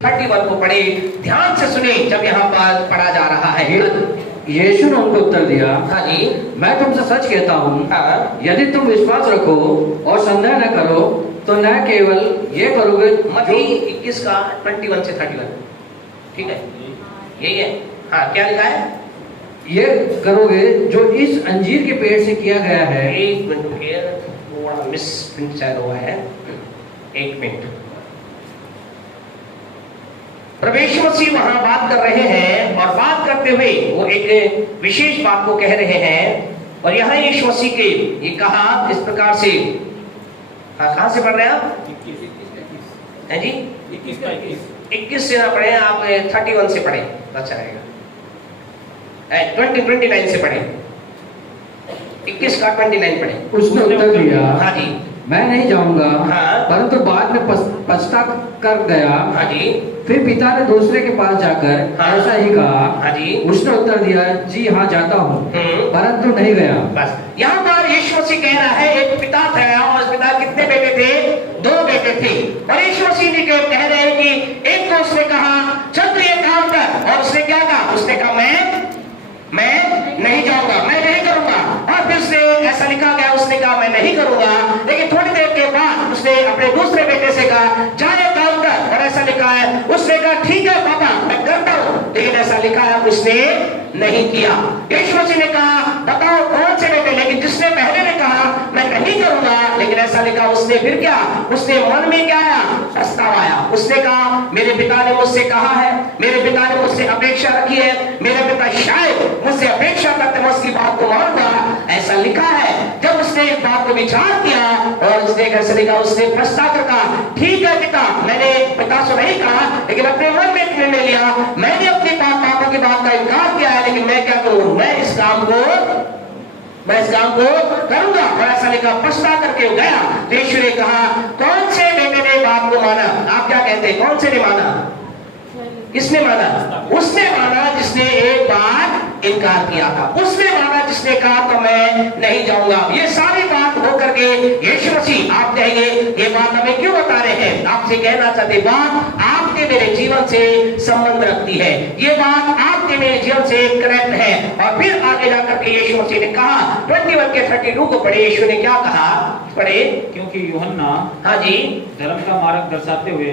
31 को पढ़े, ध्यान से सुने जब यहाँ पर पढ़ा जा रहा है। यीशु ने उनको उत्तर दिया, हाँ जी, मैं तुमसे सच कहता हूँ, हाँ, यदि तुम विश्वास रखो और संदेह न करो तो न केवल ये करोगे। मत्ती 21 का 21 से 31, ठीक है, यही है। हाँ, क्या लिखा है? ये करोगे जो इस अंजीर के पेड़ से किया गया है। एक मिनट रुकिए, थोड़ा मिस प्रिंट शायद हुआ है, एक मिनट। प्रवेश मसीह वहां बात कर रहे हैं और बात करते हुए वो एक विशेष बात को कह रहे हैं। और यहाँ यीशु मसीह के ये कहा इस प्रकार से। हाँ, कहां से पढ़ रहे हैं आप? 21 है जी, 21 से ना पढ़े आप, 31 से पढ़े, अच्छा रहेगा। 29 से पढ़े, 21 का 29 पढ़े। उसने उत्तर दिया, हाँ जी, मैं नहीं जाऊंगा, हाँ, परंतु बाद में पछता कर गया। हाँ जी, फिर पिता ने दूसरे के पास जाकर हाँ, ऐसा ही कहा। हाँ जी, उसने उत्तर दिया, जी हाँ जाता हूँ, परंतु नहीं गया। बस यहाँ पर यीशु मसीह कह रहा है एक पिता था और उस पिता कितने बेटे थे? 2 बेटे थे। और यीशु मसीह ने कह रहे हैं कि एक तो उसने कहा चल तू ये काम कर, और उसने क्या कहा? उसने कहा मैं नहीं जाऊंगा, मैं नहीं करूंगा। और फिर उसने ऐसा लिखा गया, उसने कहा मैं नहीं करूंगा, लेकिन थोड़ी देर के बाद उसने अपने दूसरे बेटे से कहा जा ये काम कर, और ऐसा लिखा है उसने कहा ठीक है पापा मैं करता हूं, लेकिन ऐसा लिखा है उसने नहीं किया। यीशु मसीह ने कहा बताओ कौन से बेटे? लेकिन जिसने पहले ने कहा मैं नहीं करूंगा, लेकिन ऐसा लिखा उसने फिर क्या? उसने मन में क्या आया? पछतावा आया। उसने कहा मेरे पिता ने मुझसे कहा है, मेरे पिता ने मुझसे अपेक्षा रखी है, मेरे पिता शायद मुझसे अपेक्षा करते मैं उसकी बात को मानूंगा, ऐसा लिखा है। जब उसने इस बात को विचार किया और उसने कैसे लिखा, उसने पछता कर कहा ठीक है पिता, मैंने पिता से नहीं कहा, लेकिन अपने मन में निर्णय लिया, मैंने अपनी पापा की बात का इनकार किया है, लेकिन मैं क्या करूं? मैं इस काम को करूंगा। और ऐसा लिखा पछता करके गया। यीशु ने कहा कौन से बेटे ने बात को माना? आप क्या कहते हैं, कौन से ने माना? किसने माना? उसने माना जिसने एक बार इनकार किया था, उसने माना जिसने कहा तो मैं नहीं जाऊंगा। ये सारी बात होकर के यीशु मसीह आप कहेंगे ये बात हमें क्यों बता रहे हैं? आपसे कहना चाहते बात आपके मेरे जीवन से संबंध रखती है, ये बात आपके मेरे जीवन से कनेक्ट है। और फिर आगे जाकर के यीशु मसीह ने कहा 21 के 32 को पढ़े, यीशु ने क्या कहा? पढ़े, क्योंकि यूहन्ना, हाँ जी, धर्म का मार्ग दर्शाते हुए,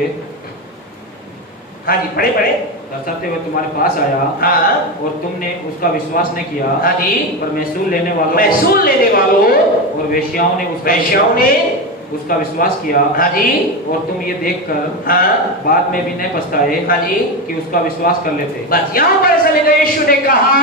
हाँ जी, पढ़े दर्शाते हुए तुम्हारे पास आया, हाँ, और तुमने उसका विश्वास नहीं किया। हाँ जी, पर महसूल लेने वालों और वेश्याओं ने उसका विश्वास किया। हाँ जी, और तुम ये देखकर हाँ, बाद में भी नहीं पछताए, हाँ जी, कि उसका विश्वास कर लेते। बस यहाँ पर ऐसा लिखा, यीशु ने कहा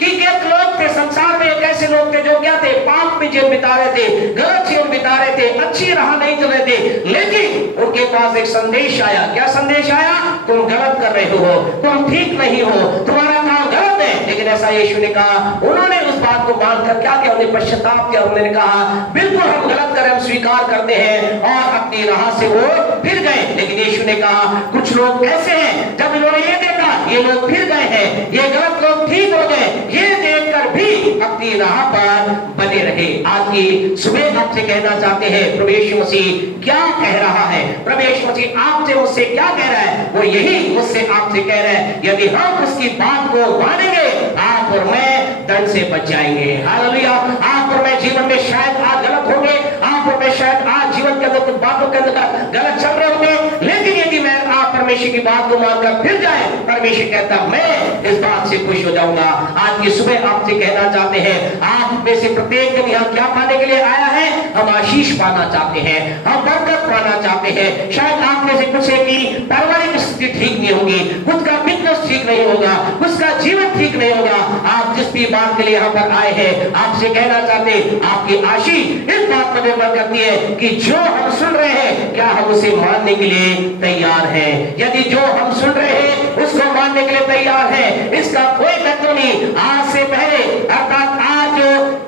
कि एक लोग थे संसार में, एक ऐसे लोग थे जो क्या थे? पाप में जीवन बिता रहे थे, गलत जीवन बिता रहे थे, अच्छी राह नहीं चल रहे थे, लेकिन उनके पास एक संदेश आया। क्या संदेश आया? तुम गलत कर रहे हो, तुम ठीक नहीं हो, तुम्हारा काम गलत है। लेकिन ऐसा यीशु ने कहा, उन्होंने उस बात को मानकर क्या किया? उन्हें पश्चाताप किया। उन्होंने कहा बिल्कुल हम गलत कर, हम स्वीकार करते हैं, और अपनी राह से वो फिर गए। लेकिन यीशु ने कहा कुछ लोग ऐसे हैं, जब इन्होंने ये देखा ये लोग फिर गए हैं, ये गलत लोग ठीक हो गए, ये देखकर भी अपनी राह पर बने रहे। आज की सुबह आपसे कहना चाहते हैं प्रभु यीशु मसीह क्या कह रहा है? प्रभु यीशु मसीह आपसे मुझसे क्या कह रहा है? वो यही मुझसे आपसे कह रहा है, यदि हम उसकी बात को मानेंगे आप और मैं दंड से बच जाएंगे। हालेलुया। आप और मैं जीवन में शायद आज गलत होंगे, आप और मैं शायद आज जीवन के अंदर कुछ बातों के अंदर गलत चल रहे होंगे, लेकिन यदि मैं आप परमेश्वर की बात को मानकर फिर जाए, परमेश्वर कहता मैं इस बात से खुश हो जाऊंगा। आज की सुबह आपसे कहना चाहते हैं, आप में से प्रत्येक जन यहाँ क्या पाने के लिए आया है? हम आशीष पाना चाहते हैं, हम बरकत पाना चाहते हैं। शायद आप में से कुछ की पारिवारिक स्थिति ठीक नहीं होगी, खुद का बिजनेस ठीक नहीं होगा, उसका जीवन ठीक नहीं होगा। आप जिस भी बात के लिए यहाँ पर आए हैं, आपसे कहना चाहते आपकी आशीष इस बात पर निर्भर करती है कि जो हम सुन रहे हैं क्या हम उसे मानने के लिए तैयार हैं। यदि जो हम सुन रहे हैं उसको मानने के लिए तैयार है, इसका कोई महत्व नहीं। आज से पहले अर्थात आज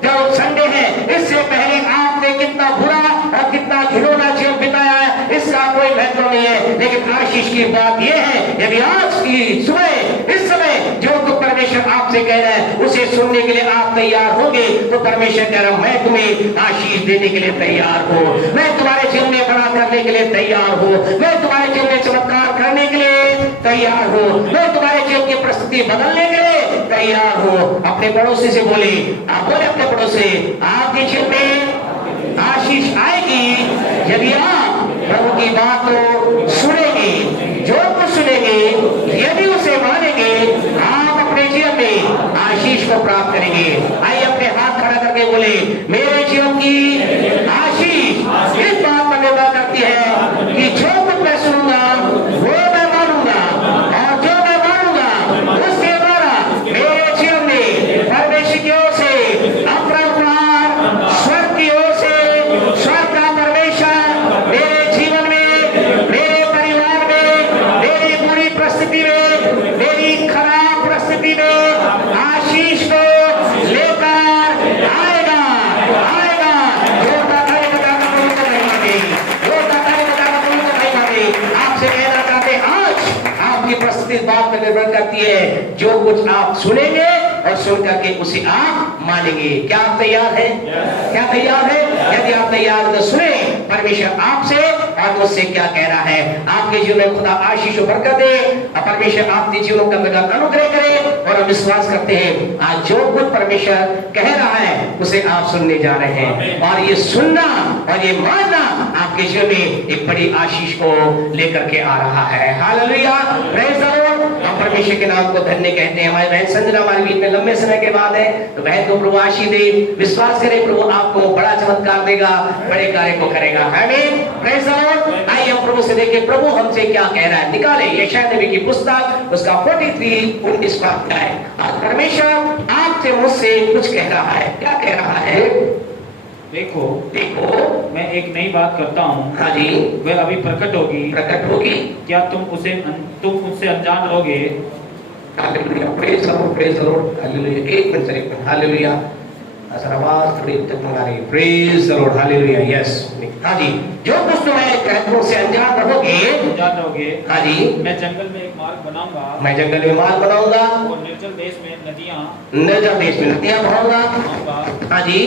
जो संडे है, इससे पहले आपने कितना बुरा और कितना घिनौना जीवन बिताया है, इसका कोई महत्व नहीं है। लेकिन आशीष की बात यह है, यदि आज की सुबह इस समय जो तो परमेश्वर आपसे कह रहा है उसे सुनने के लिए आप तैयार होंगे, तो परमेश्वर कह रहा मैं तुम्हें आशीष देने के लिए तैयार हूँ, मैं तुम्हारे जीवन में बड़ा करने के लिए तैयार हूँ, मैं तुम्हारे जीवन में चमत्कार करने के लिए तैयार हो। मैं तुम्हारे जीवन की परिस्थिति बदलने के लिए तैयार हो। अपने पड़ोसी से बोले, आप बोले अपने पड़ोसी, आपके जीवन में आशीष आएगी यदि आप प्रभु की बात को सुनेंगे। जो कुछ सुनेंगे यदि उसे मानेंगे, आप अपने जीवन में आशीष को प्राप्त करेंगे। आइए अपने हाथ खड़ा करके बोले, मेरे जीवन की आशीष इस बात पर निर्भर करती है कि जो कुछ मैं सुनूंगा वो मैं मानूंगा, और जो मैं मानूंगा उसके द्वारा मेरे जीवन में परमेश्वर की ओर से अपरंपार, स्वर्ग की ओर से स्वर्ग का परमेश्वर मेरे जीवन में, मेरे परिवार में, मेरी बुरी परिस्थिति में, मेरी खराब परिस्थिति में आशीष को लेकर आएगा। आएगा। रोता करेगा, आपसे कहना चाहते आज आपकी परिस्थिति इस बात पर निर्भर करती है, जो कुछ आप सुनेंगे और सुन करके उसे आप मानेंगे। क्या आप तैयार हैं? क्या तैयार है? यदि आप तैयार तो सुने परमेश्वर आपसे और मुझसे क्या कह रहा है। आपके जीवन में खुदा आशीष और बरकत दे, और परमेश्वर आपके जीवन का अंतर्गत अनुग्रह करे। और हम विश्वास करते हैं आज जो कुछ परमेश्वर कह रहा है उसे आप सुनने जा रहे हैं, और ये सुनना और ये मानना आपके जीवन में एक बड़ी आशीष को लेकर के आ रहा है। Hallelujah, praise the Lord. हम परमेश्वर के नाम को धन्य कहते हैं। हमारी बहन संजना हमारे बीच में लंबे समय के बाद है, तो बहन को प्रभु आशीष दे। विश्वास करें प्रभु आपको बड़ा चमत्कार देगा, बड़े कार्य को करेगा। आमीन, प्रेज़ द लॉर्ड। आइए हम प्रभु से देखें प्रभु हमसे क्या कह रहा है। निकाले यशायाह नबी की पुस्तक, उसका 43:19 वाक्य है। आज परमेश्वर आपसे मुझसे कुछ कह रहा है। क्या कह रहा है? देखो देखो मैं एक नई बात करता हूँ, हाँ जी, वह अभी प्रकट होगी। प्रकट होगी। क्या तुम उससे अनजान रहोगे? Hallelujah, praise the Lord, praise the Lord, hallelujah. एक मिनट, हालेलुया। आवाज थोड़ी मंगा रही है। Praise the Lord, hallelujah. Yes, हाँ जी। जो कुछ तुम्हें कहता से अनजान रहोगे, हाँ जी, मैं जंगल में एक मार्ग बनाऊंगा, मैं जंगल में मार्ग बनाऊंगा, और निर्जल देश में नदियाँ बहाऊंगा। हाँ जी,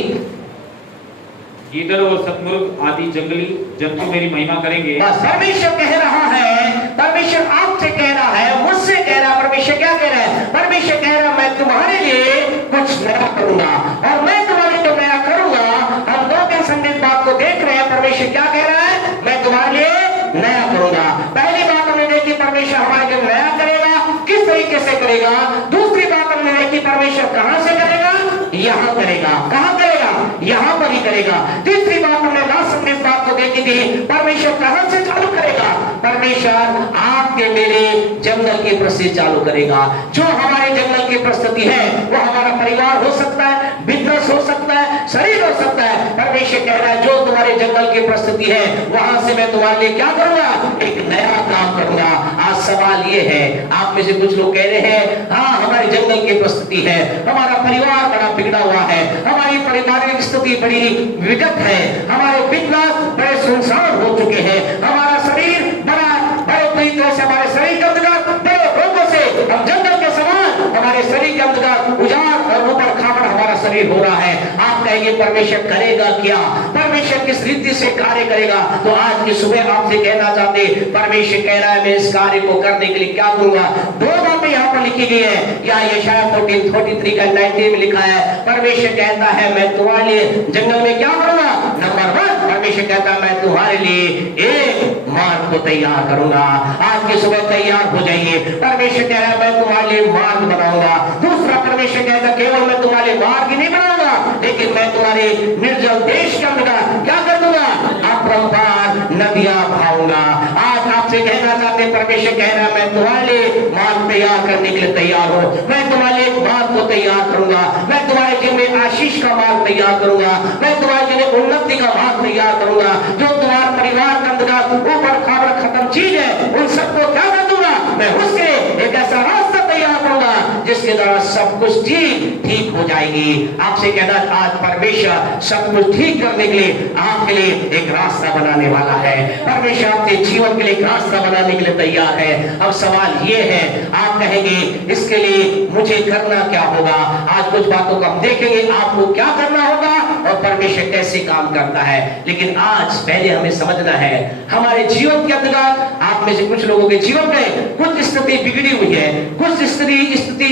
गीदड़ और सतमुर्ग आदि जंगली जंतु मेरी महिमा करेंगे। बस परमेश्वर कह रहा है, परमेश्वर आपसे कह रहा है, मुझसे कह रहा है। परमेश्वर क्या कह रहा है? परमेश्वर कह रहा है मैं तुम्हारे लिए कुछ नया करूंगा, और मैं तुम्हारे लिए नया करूंगा। हम 2 दिन संदेश बात को देख रहे हैं। परमेश्वर क्या कह रहा है? मैं तुम्हारे लिए नया करूंगा। पहली बात हमने देखी परमेश्वर हमारे लिए नया करेगा, किस तरीके से करेगा। दूसरी बात हमने देखी परमेश्वर कहां से करेगा? यहां करेगा। कहां करेगा? यहां पर ही करेगा। तीसरी बात हमने लास्ट संदेश बात को देखी थी, परमेश्वर कहां से चालू करेगा? परमेश्वर आपके मेरे जंगल की परिस्थिति चालू करेगा। जो हमारे जंगल की परिस्थिति है वो हमारा परिवार हो सकता है, बिजनेस हो सकता है, शरीर हो सकता है। परमेश्वर कह रहा है जो तुम्हारे जंगल की परिस्थिति है वहां से मैं तुम्हारे लिए क्या करूंगा? एक नया काम करूंगा। आज सवाल ये है, आप में से कुछ लोग कह रहे हैं हाँ हमारी जंगल की परिस्थिति है, हमारा परिवार बड़ा बिगड़ा हुआ है, हमारी पारिवारिक स्थिति बड़ी विकट है, हमारे बिजनेस बड़े सुनसान हो चुके हैं, हमारा शरीर बड़े पूरी तरह से हमारे शरीर के अंदर बड़े रोगों से हम जंगल के समान हमारे शरीर के अंदर उजाड़ और ऊपर खाकर हमारा शरीर हो रहा है। आप कहेंगे परमेश्वर करेगा क्या? परमेश्वर किस रीति से कार्य करेगा? तो आज की सुबह आपसे कहना चाहते परमेश्वर कह रहा है मैं इस कार्य को करने के लिए क्या करूंगा। 2 बातें यहाँ पर लिखी गई है, या यशायाह 43 का 19 में लिखा है। परमेश्वर कहता है मैं तुम्हारे लिए जंगल में क्या करूंगा? नंबर 1 परमेश्वर कहता है मैं तुम्हारे लिए एक मार्ग को तैयार करूंगा। आज की सुबह तैयार हो जाइए। परमेश्वर कह रहा है मैं तुम्हारे लिए मार्ग बनाऊंगा। दूसरा परमेश्वर कहता है केवल मैं तुम्हारे लिए मार्ग ही नहीं बनाऊंगा, लेकिन मैं तुम्हारे निर्जल देश के अंदर क्या कर दूंगा? अपरंपार नदियां बहाऊंगा। आज आपसे कहना चाहते परमेश्वर कह रहा है मैं तुम्हारे लिए मार्ग तैयार करने के लिए तैयार हूं। मैं तुम्हारे लिए एक मार्ग को तैयार करूंगा। मैं तुम्हारे जीवन में आशीष का मार्ग तैयार करूंगा। मैं तुम्हारे जीवन में उन्नति का मार्ग तैयार करूंगा। जो तुम्हारे परिवार के अंदर ऊपर खाबर खत्म चीज है उन सबको क्या कर दूंगा? मैं उसके एक ऐसा रास्ता तैयार करूंगा जिसके द्वारा सब कुछ ठीक हो जाएगी। आपसे कहना आज परमेश्वर सब कुछ ठीक करने के लिए आपके लिए एक रास्ता बनाने वाला है। परमेश्वर आपके जीवन के लिए एक रास्ता बनाने के लिए तैयार है। अब सवाल ये है, आप कहेंगे इसके लिए मुझे करना क्या होगा? आज कुछ बातों को हम देखेंगे आपको क्या करना होगा और परमेश्वर कैसे काम करता है। लेकिन आज पहले हमें समझना है हमारे जीवन के अंदर आप में से कुछ लोगों के जीवन में कुछ इस स्थिति बिगड़ी हुई है, कुछ स्थिति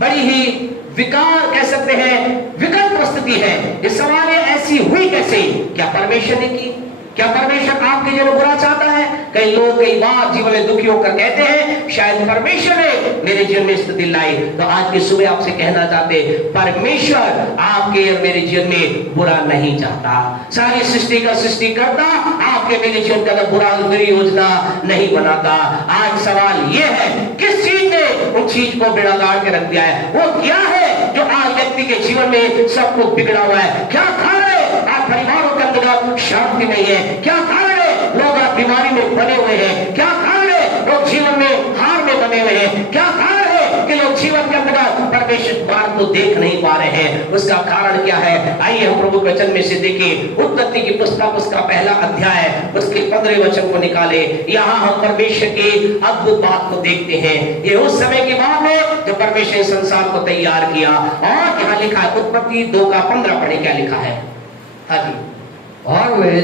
बड़ी ही विकार कह सकते हैं, विकट परिस्थिति है। ये सवाल है ऐसी हुई कैसे? क्या परमेश्वर ने की? क्या परमेश्वर आपके जीवन में बुरा चाहता है? कई लोग कई बार जीवन में दुखी होकर कहते हैं शायद परमेश्वर ने मेरे जीवन में स्थिति लाई। तो आज की सुबह आपसे कहना चाहते परमेश्वर आपके और मेरे जीवन में बुरा नहीं चाहता। सारी सृष्टि का सृष्टिकर्ता आपके मेरे जीवन का बुरा योजना नहीं बनाता। आज सवाल यह है किस चीज ने उन चीज को बिगाड़ के रख दिया है? वो क्या है जो आज व्यक्ति के जीवन में सब कुछ बिगड़ा हुआ है? क्या कारण है आज परिवारों के अंदर शांति नहीं है? क्या कारण है लोग आज बीमारी में बने हुए हैं? क्या कारण है लोग जीवन में हार में बने हुए हैं? क्या कारण है कि लोग जीवन के अंदर परमेश्वर मार्ग को देख नहीं पा रहे हैं? उसका कारण क्या है? आइए हम प्रभु के वचन में से देखें। उत्पत्ति की पुस्तक उसका पहला अध्याय उसके 15 वचन को निकाले। यहाँ हम परमेश्वर की अद्भुत बात को देखते हैं। ये उस समय की बात है जब परमेश्वर ने संसार को तैयार किया। और यहाँ लिखा है उत्पत्ति 2:15 पढ़े, क्या लिखा है? हाँ जी। और वे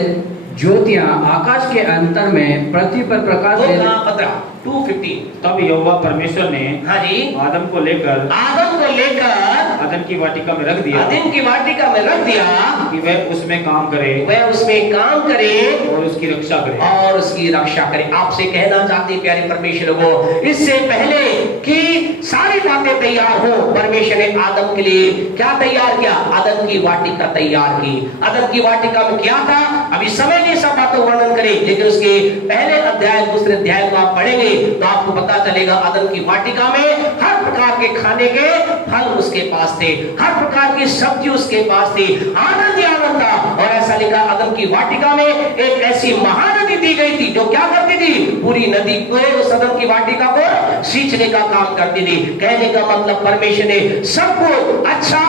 ज्योतियां आकाश के अंतर में पृथ्वी पर प्रकाश देने 2:15 तब यहोवा परमेश्वर ने हाँ जी आदम को लेकर अदन की वाटिका में रख दिया कि वह उसमें काम करे और उसकी रक्षा करे। आपसे कहना चाहते प्यारे परमेश्वर को, इससे पहले कि सारी बातें तैयार हो, परमेश्वर ने आदम के लिए क्या तैयार किया? अदन की वाटिका तैयार की। अदन की वाटिका में क्या था? अभी समय नहीं सब बातों वर्णन करें, लेकिन उसके पहले अध्याय दूसरे अध्याय को आप पढ़ेंगे तो आपको पता चलेगा अदन की वाटिका में हर प्रकार के खाने के फल उसके पास थे, हर प्रकार की सब्जी उसके पास थी, आनंद ही आनंद था। और ऐसा लिखा अदन की वाटिका में एक ऐसी महानदी दी गई थी जो क्या करती थी? पूरी नदी पूरे उस अदन की वाटिका को सींचने का काम करती थी। कहने का मतलब परमेश्वर ने सब कुछ अच्छा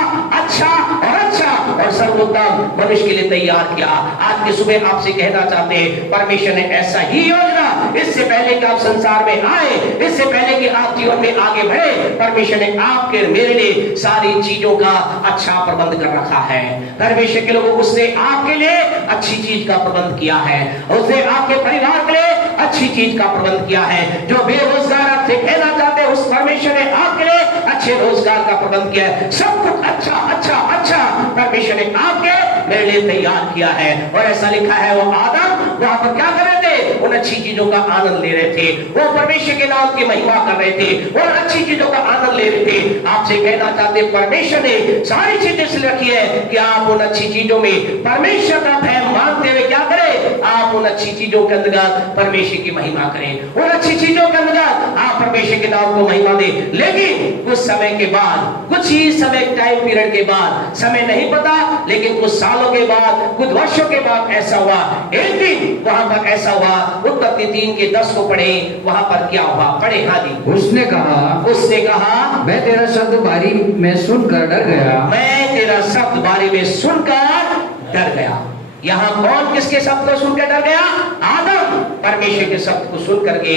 और सर्वोत्तम मनुष्य के लिए तैयार किया। आज की सुबह आपसे कहना चाहते हैं परमेश्वर ने ऐसा ही योजना, इससे पहले कि आप संसार में आए, इससे पहले कि आप जीवन में आगे बढ़े, परमेश्वर ने आपके मेरे लिए सारी चीजों का अच्छा प्रबंध कर रखा है। परमेश्वर के लोगों उसने आपके लिए अच्छी चीज का प्रबंध किया है, उसने आपके परिवार के लिए अच्छी चीज का प्रबंध किया है। जो बेरोजगार आपसे कहना चाहते हैं उस परमेश्वर ने आपके लिए अच्छे रोजगार का प्रबंध किया है। सब कुछ अच्छा परमेश्वर ने आपके मेरे लिए तैयार किया है। और ऐसा लिखा है वो आदम वहां पर क्या कर रहे थे? उन अच्छी चीजों का आनंद ले रहे थे, वो परमेश्वर के नाम की महिमा कर रहे थे और अच्छी चीजों का आनंद ले रहे थे। आपसे कहना चाहते परमेश्वर ने सारी चीजें इसलिए रखी है कि आप उन अच्छी चीजों में परमेश्वर का भय मानते हुए क्या करें? आप उन अच्छी चीजों के अंदर परमेश्वर की महिमा करें, उन अच्छी चीजों के अंदर आप परमेश्वर के नाम को महिमा दें। लेकिन कुछ समय के बाद, कुछ ही समय टाइम पीरियड के बाद, समय नहीं पता लेकिन कुछ सालों के बाद, कुछ वर्षों के बाद ऐसा हुआ। एक दिन वहां पर ऐसा हुआ, उत्पत्ति 3:10 को पढ़े, वहां पर क्या हुआ? पढ़े। हाँ जी। उसने कहा मैं तेरा शब्द बारी में सुनकर डर गया। यहाँ कौन किसके शब्द को सुनकर डर गया? आदम परमेश्वर के शब्द को सुन करके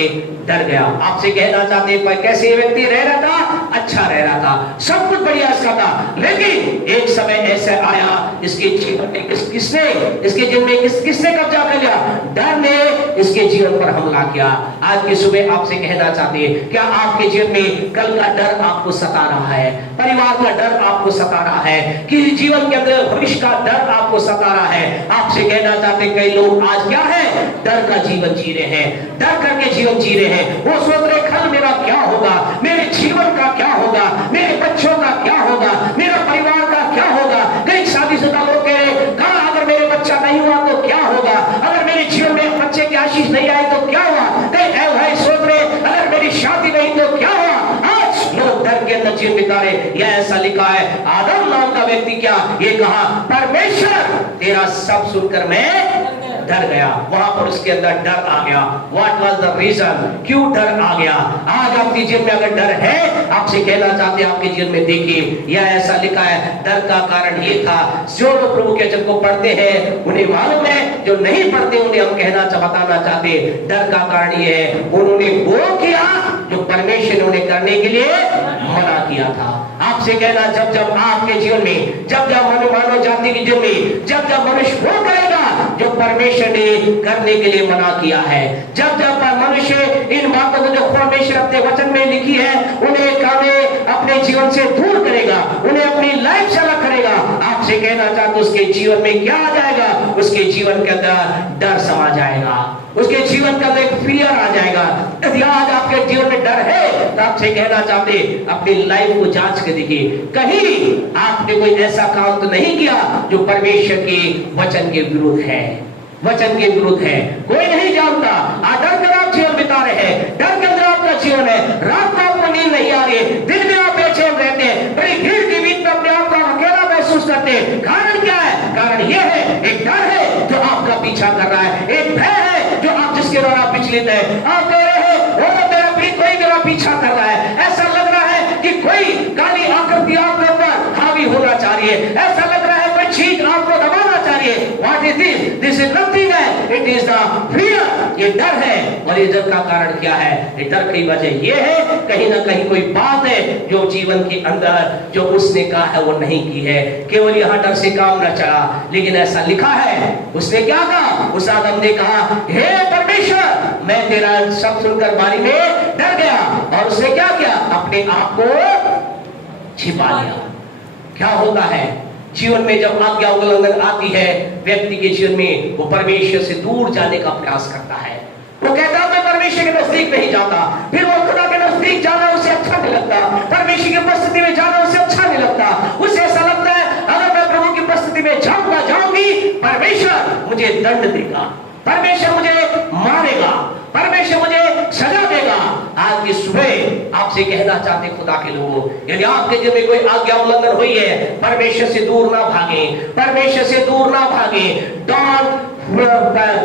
डर गया। आपसे कहना चाहते हैं कैसे व्यक्ति रह रहा था? अच्छा रह रहा था, सब कुछ बढ़िया इसका था, लेकिन एक समय ऐसा आया इसके जीवन में इसके जीवन में किसने कब्जा कर लिया? डर ने इसके जीवन पर हमला किया। आज की सुबह आपसे कहना चाहते हैं क्या आपके जीवन में कल का डर आपको सता रहा है? परिवार का डर आपको सता रहा है कि जीवन के अंदर भविष्य का डर आपको सता रहा है? आपसे कहना चाहते कई लोग आज क्या है? डर का जीवन जी रहे हैं, डर करके जीवन जी रहे हैं। वो सोच रहे कल मेरा क्या होगा, मेरे जीवन का क्या होगा, मेरे बच्चों का क्या होगा, मेरा परिवार का क्या होगा। कई शादीशुदा लोग कह रहे कल अगर मेरे बच्चा नहीं हुआ तो क्या होगा, अगर मेरे जीवन में बच्चे की आशीष नहीं आए तो क्या हुआ। कई भाई सोच रहे अगर मेरी शादी नहीं तो क्या हुआ। आज लोग डर के अंदर जीवन बिता रहे। यह ऐसा लिखा है आदम नाम का व्यक्ति क्या ये कहा? परमेश्वर तेरा सब सुनकर मैं डर गया। वहां पर उसके अंदर डर आ गया। What was the reason? क्यों डर आ गया? आज आपके जीवन में अगर डर है, आपसे कहना चाहते हैं आपके जीवन में देखिए यह ऐसा लिखा है। डर का कारण ये था, जो लोग प्रभु के वचन को पढ़ते हैं उन्हें मालूम है, जो नहीं पढ़ते उन्हें हम बताना चाहते डर का कारण ये है उन्होंने वो किया जो परमेश्वर ने उन्हें करने के लिए मना किया था। आपसे कहना जब आपके जीवन में, जब मानव जाति के जीवन में, जब मनुष्य वो करेगा जो परमेश्वर ने करने के लिए मना किया है। जब जब मनुष्य इन बातों को जो परमेश्वर अपने वचन में लिखी है उन्हें अपने जीवन से दूर करेगा, उन्हें अपनी लाइफ से अलग करेगा, आपसे कहना चाहता उसके जीवन में क्या आ जाएगा? उसके जीवन के अंदर डर समा जाएगा, उसके जीवन के अंदर एक फियर आ जाएगा। यदि आज आपके जीवन में डर है तो आपसे कहना चाहते अपनी लाइफ को जांच के देखिए, कहीं आपने कोई ऐसा काम तो नहीं किया जो परमेश्वर के वचन के विरुद्ध है, वचन के विरुद्ध है। कोई नहीं जानता डर कर आप जीवन बिता रहे हैं, डर के अंदर आपका जीवन है, रात को आपको नींद नहीं आ रही, दिन में आप बेचैन रहते हैं, बड़ी भीड़ के बीच में अपने आप को अकेला महसूस करते हैं। कारण क्या है? कारण यह है, एक डर है जो आपका पीछा कर रहा है, एक भय है जो आप जिसके द्वारा विचलित है। आप कह रहे हैं कोई मेरा पीछा कर रहा है, ऐसा लग रहा है कि कोई काली आकृति आपके ऊपर हावी होना चाह रही है, ऐसा लग रहा है कोई चीज आपको दबाना चाह रही है। What is this? This is nothing है, it is the fear। ये डर है। और ये डर का कारण क्या है? ये डर की वजह ये है कहीं ना कहीं कोई बात है जो जीवन के अंदर जो उसने कहा है वो नहीं की है। केवल यहाँ डर से काम न चला, लेकिन ऐसा लिखा है उसने क्या कहा? उस आदम ने कहा हे परमेश्वर मैं तेरा शब्द सुनकर बारी में डर गया, और उसने क्या किया? अपने आप को छिपा लिया। क्या होता है जीवन में जब आज्ञा उल्लंघन आती है, व्यक्ति के जीवन में वो परमेश्वर से दूर जाने का प्रयास करता है। वो कहता है मैं परमेश्वर के नजदीक नहीं जाता, फिर वो खुदा के नजदीक जाना उसे अच्छा नहीं लगता, परमेश्वर की उपस्थिति में जाना उसे अच्छा नहीं लगता। उसे ऐसा लगता है अगर मैं प्रभु की उपस्थिति में जाऊंगी परमेश्वर मुझे दंड देगा, परमेश्वर मुझे मारेगा, परमेश्वर मुझे सजा देगा। आज की सुबह आपसे कहना चाहते खुदा के लोगों, यदि आपके जीवन में कोई आज्ञा उल्लंघन हुई है, परमेश्वर से दूर ना भागे, परमेश्वर से दूर ना भागे। Don't run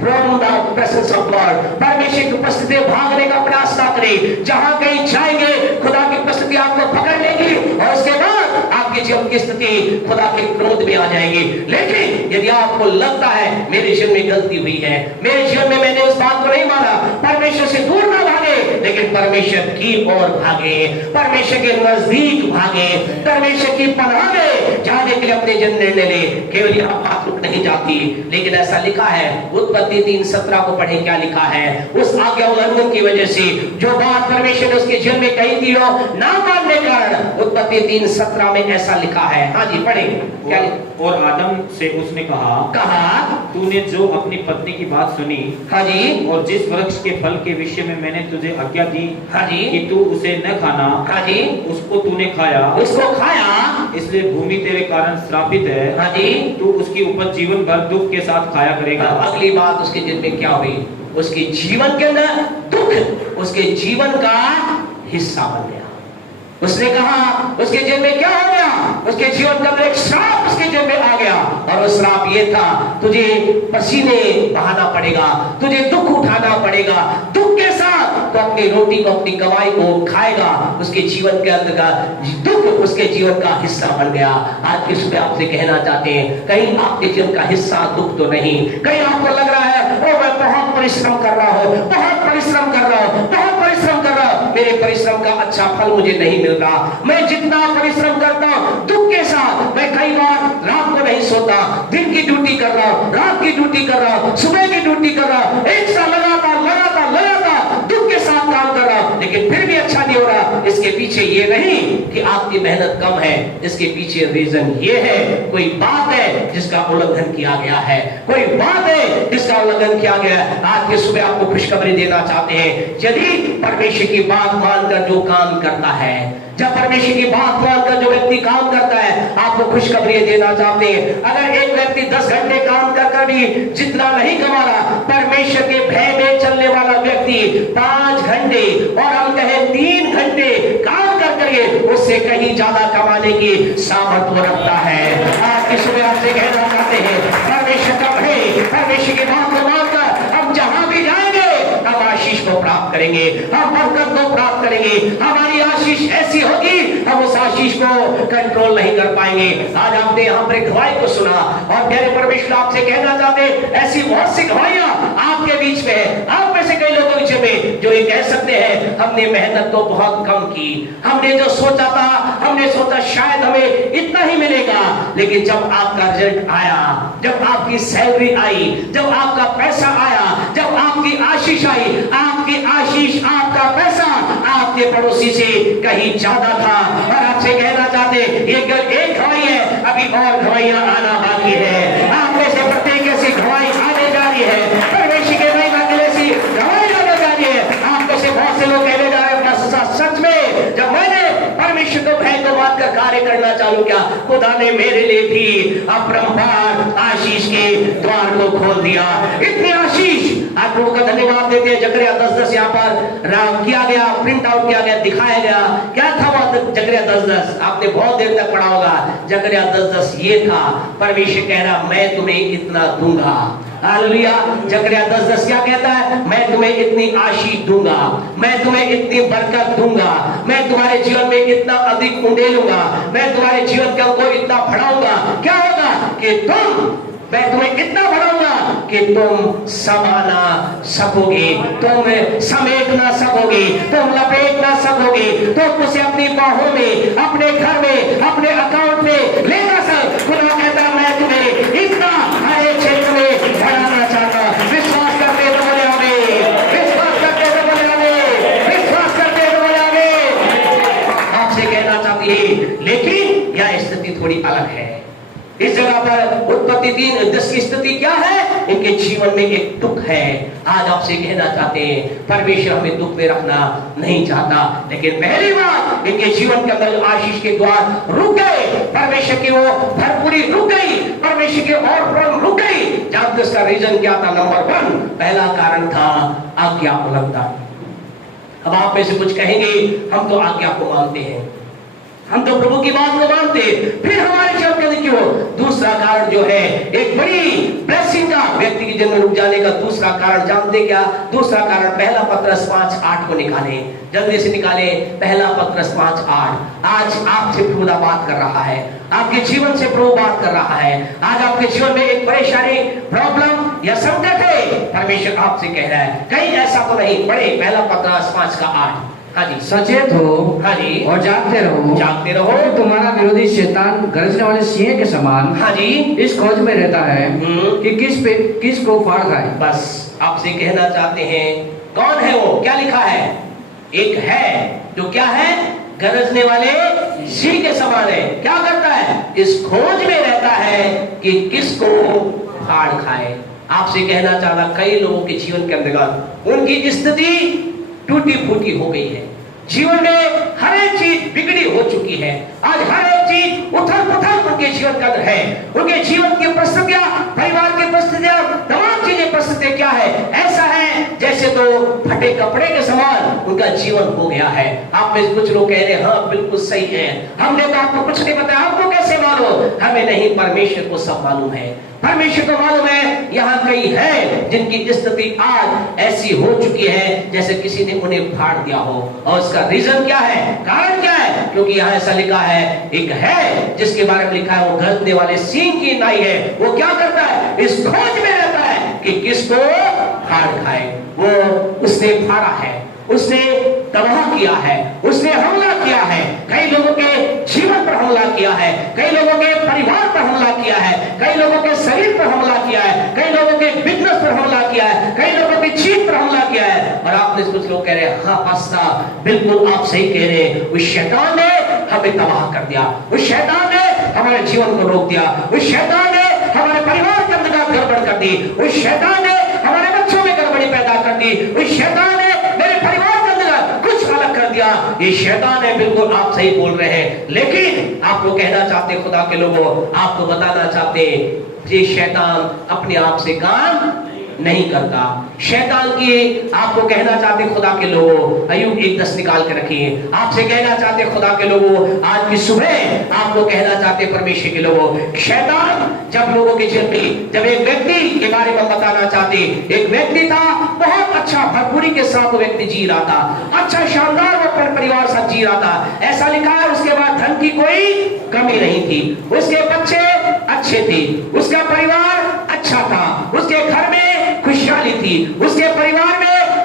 from the presence of God। परमेश्वर की उपस्थिति भागने का प्रयास ना करें। जहां कहीं जाएंगे खुदा की उपस्थिति आपको पकड़ लेगी और उसके बाद आपके जीवन की स्थिति खुदा के क्रोध में आ जाएगी। लेकिन यदि आपको लगता है मेरे जीवन में गलती हुई है, मेरे जीवन में मैंने उस बात को नहीं माना, परमेश्वर से दूर ना भागे, लेकिन परमेश्वर की ओर भागे, परमेश्वर के नजदीक भागे, परमेश्वर की पनाह में जाने के लिए अपने जन निर्णय ले। केवल यहाँ बात रुक नहीं जाती, लेकिन ऐसा लिखा है उत्पत्ति 3:17 को पढ़े, क्या लिखा है? उस आज्ञा उल्लंघन की वजह से जो बात परमेश्वर ने उसके जीवन में कही थी ना मानने के कारण उत्पत्ति 3:17 में ऐसा लिखा है। हाँ जी पढ़े। क्या और आदम से उसने कहा तूने जो अपनी पत्नी की बात सुनी, हाँ जी, और जिस वृक्ष के फल के विषय में मैंने तुझे आज्ञा दी, हाँ जी, कि तू उसे न खाना, हाँ जी, उसको तूने खाया, उसको खाया, इसलिए भूमि तेरे कारण श्रापित है, हाँ जी, तू उसकी उपज जीवन भर दुख के साथ खाया करेगा। अगली बात उसके जीवन में क्या हुई? उसके जीवन के अंदर दुख उसके जीवन का हिस्सा बन गया। उसने कहा उसके जीवन में क्या हो गया? उसके जीवन के अंदर एक श्राप उसके जीवन में आ गया, और वो श्राप ये था तुझे पसीने बहाना पड़ेगा, तुझे दुख उठाना पड़ेगा, दुख के साथ तो अपनी रोटी को अपनी कमाई को खाएगा। उसके जीवन के अंदर का दुख उसके जीवन का हिस्सा बन गया। आज की सुबह आपसे कहना चाहते हैं कहीं आपके जीवन का हिस्सा दुख तो नहीं, कहीं आपको लग रहा है ओ मैं बहुत परिश्रम कर रहा हूँ, बहुत परिश्रम कर रहा हूँ, बहुत परिश्रम कर रहा हूँ, मेरे परिश्रम का अच्छा फल मुझे नहीं मिल रहा, मैं जितना परिश्रम करता हूँ दुख के साथ, मैं कई बार रात को नहीं सोता, दिन की ड्यूटी कर रहा हूँ, रात की ड्यूटी कर रहा हूँ, सुबह की ड्यूटी कर रहा हूँ, एक साथ लगातार दुख के साथ काम कर रहा हूँ, लेकिन फिर भी अच्छा नहीं हो रहा। इसके पीछे ये नहीं कि आपकी मेहनत कम है, इसके पीछे रीजन ये है कोई बात है जिसका उल्लंघन किया गया है, कोई बात है जिसका उल्लंघन किया गया है। आज की सुबह आपको खुशखबरी देना चाहते हैं, यदि परमेश्वर की बात मानकर जो काम करता है, जब परमेश्वर की बात मानकर जो व्यक्ति काम करता है, आपको खुशखबरी देना चाहते हैं अगर एक व्यक्ति 10 घंटे काम कर भी जितना नहीं कमा रहा, परमेश्वर के भय में चलने वाला व्यक्ति 5 घंटे और हम कहें 3 घंटे काम करके उससे कहीं ज्यादा कमाने की सामर्थ्य रखता है। आज की सुबह आपसे कहना चाहते हैं परमेश्वर का भय, परमेश्वर की बात को मानकर हम जहां भी जाएंगे हम आशीष को प्राप्त करेंगे, हम बरकत को प्राप्त करेंगे, हमारी आशीष ऐसी होगी हम उस आशीष को कंट्रोल नहीं कर पाएंगे। आज आपने यहाँ पर एक गवाही को सुना और प्यारे परमेश्वर आपसे कहना चाहते ऐसी बहुत सी गवाहियां आपके बीच में है, आप में में से कई लोगों के में जो ये कह सकते हैं हमने मेहनत तो बहुत कम की, हमने जो सोचा था हमने सोचा शायद हमें इतना ही मिलेगा, लेकिन जब आपका रिजल्ट आया, जब आपकी सैलरी आई, जब आपका पैसा आया, जब आपकी आशीष आई, आपकी आशीष आपका पैसा आपके पड़ोसी से कहीं ज्यादा था। और आपसे कहना चाहते ये केवल एक गवाही है, अभी और गवाहियां आना बाकी है। आप में से प्रत्येक ऐसी गवाही आने जा रही है, परमेश्वर के महिमा के लिए ऐसी गवाही आने जा रही है। आप में से बहुत से लोग कहने जा रहे हैं सच में जब मैंने परमेश्वर को भय को बात कर कार्य करना चालू किया, खुदा ने मेरे लिए भी अपरंपार आशीष के द्वार को खोल दिया। इतनी आशीष आप लोगों का धन्यवाद देते हैं। जकरिया 10:10 यहाँ पर राम किया गया, प्रिंट आउट किया गया, दिखाया गया। क्या था वह जकरिया 10:10? आपने बहुत देर तक पढ़ा होगा। जकरिया 10:10 ये था, परमेश्वर कह रहा मैं तुम्हें इतना दूंगा। हालेलुया। जकरिया 10:10 क्या कहता है? मैं तुम्हें इतनी आशीष दूंगा, मैं तुम्हें इतनी बरकत दूंगा, मैं तुम्हारे जीवन में इतना अधिक उंडेलूंगा, मैं तुम्हारे जीवन को इतना बढ़ाऊंगा। क्या होगा कि मैं तुम्हें इतना बढ़ाऊंगा कि तुम समाना सकोगे, तुम समेट ना सकोगे, तुम लपेट ना सकोगे, तुम उसे अपनी बाहों में, अपने घर में, अपने अकाउंट में ले ना सक। खुदा कहता मैं तुम्हें इतना हर एक क्षेत्र में बढ़ाना चाहता। विश्वास करते तो बोले हमें, विश्वास करते तो बोले हमें, विश्वास करते तो बोले हमें। आपसे कहना चाहती है, लेकिन यह स्थिति थोड़ी अलग है। इस जगह पर उत्पत्ति 3:10 की स्थिति क्या है? इनके जीवन में एक दुख है। आज आपसे कहना चाहते हैं परमेश्वर हमें दुख में रखना नहीं चाहता, लेकिन पहली बार इनके जीवन के अंदर आशीष के द्वार रुक गए, परमेश्वर की वो भरपूरी रुक गई, परमेश्वर के और प्रॉब्लम रुक गई। जानते इसका रीजन क्या था? नंबर 1 पहला कारण था आज्ञा उल्लंघन। अब आप में से कुछ कहेंगे हम तो आज्ञा को मानते हैं, हम तो प्रभु की बात को मानते, फिर हमारे जीवन के क्यों? दूसरा कारण जो है एक बड़ी ब्लेसिंग का व्यक्ति के जन्म रुक जाने का दूसरा कारण जानते क्या? दूसरा कारण पहला पत्रस 5:8 को निकाले, जल्दी से निकाले। पहला पत्रस 5:8। आज आपसे प्रभु बात कर रहा है, आपके जीवन से प्रभु बात कर रहा है। आज आपके जीवन में एक परेशानी, प्रॉब्लम या संकट है, परमेश्वर आपसे कह रहा है कहीं ऐसा तो नहीं। पढ़े पहला पत्रस 5:8। हाँ जी। सचेत हो, हाँ जी, और जागते रहो, तो तुम्हारा विरोधी शैतान गरजने वाले सिंह के समान, हाँ जी, इस खोज में रहता है कि किस को फाड़ खाए। बस आपसे कहना चाहते हैं कौन है वो? क्या लिखा है? एक है जो क्या है? गरजने वाले सिंह के समान है। क्या करता है? इस खोज में रहता है कि किसको फाड़ खाए। आपसे कहना चाहता कई लोगों के जीवन के अंदर उनकी स्थिति टूटी फूटी हो गई है, जीवन में हर एक चीज बिगड़ी हो चुकी है। आज हर एक चीज उथल पुथल उनके जीवन का है। उनके जीवन की परिस्थितियां, परिवार की परिस्थितियां, तमाम चीजें परिस्थितियां क्या है? ऐसा है जैसे तो फटे कपड़े के समान उनका जीवन हो गया है। आप में कुछ लोग कह रहे हैं हाँ बिल्कुल सही है, हमने तो आपको कुछ नहीं बताया, आपको कैसे मालूम? हमें नहीं, परमेश्वर को सब मालूम है। परमेश्वर को मालूम है यहाँ कई है जिनकी स्थिति आज ऐसी हो चुकी है जैसे किसी ने उन्हें फाड़ दिया हो। और इसका रीजन क्या है? कारण क्या है? क्योंकि यहाँ ऐसा लिखा है एक है जिसके बारे में लिखा है वो गरजने वाले सिंह की नाई है। वो क्या करता है? इस खोज में रहता है कि किसको फाड़ खाए। वो उसने फाड़ा है, उसने तबाह किया है, उसने हमला किया है, कई लोगों के जीवन पर हमला किया है, कई लोगों के परिवार पर हमला किया है, कई लोगों के शरीर पर हमला किया है, कई लोगों के बिजनेस पर हमला किया है, कई लोगों की जीत पर हमला किया है। और आपने कुछ लोग कह रहे हैं हाँ पास्टर बिल्कुल आप सही कह रहे हैं, उस शैतान ने हमें तबाह कर दिया, उस शैतान ने हमारे जीवन को रोक दिया, उस शैतान ने हमारे परिवार के अंदर गड़बड़ कर दी, उस शैतान ने हमारे बच्चों में गड़बड़ी पैदा कर दी, उस शैतान ने मेरे परिवार के अंदर कुछ अलग कर दिया। ये शैतान है, बिल्कुल आप सही बोल रहे हैं। लेकिन आप लोग कहना चाहते खुदा के लोगों, आपको बताना चाहते ये शैतान अपने आप से काम नहीं करता। शैतान की आपको कहना चाहते खुदा के लोगों, अय्यूब 1:10 निकाल के रखिए। आपसे कहना चाहते खुदा के लोगों, आज की सुबह आपको कहना चाहते परमेश्वर के लोगों, शैतान जब लोगों के जीवन में, जब एक व्यक्ति के बारे में बताना चाहते, एक व्यक्ति था बहुत अच्छा, भरपूरी के साथ वो व्यक्ति जी रहा था, अच्छा शानदार वो अपने परिवार साथ जी रहा था। ऐसा लिखा है उसके बाद धन की कोई कमी नहीं थी, उसके बच्चे अच्छे थे, उसका परिवार अच्छा था, उसके घर में खुशहाली थी, उसके परिवार में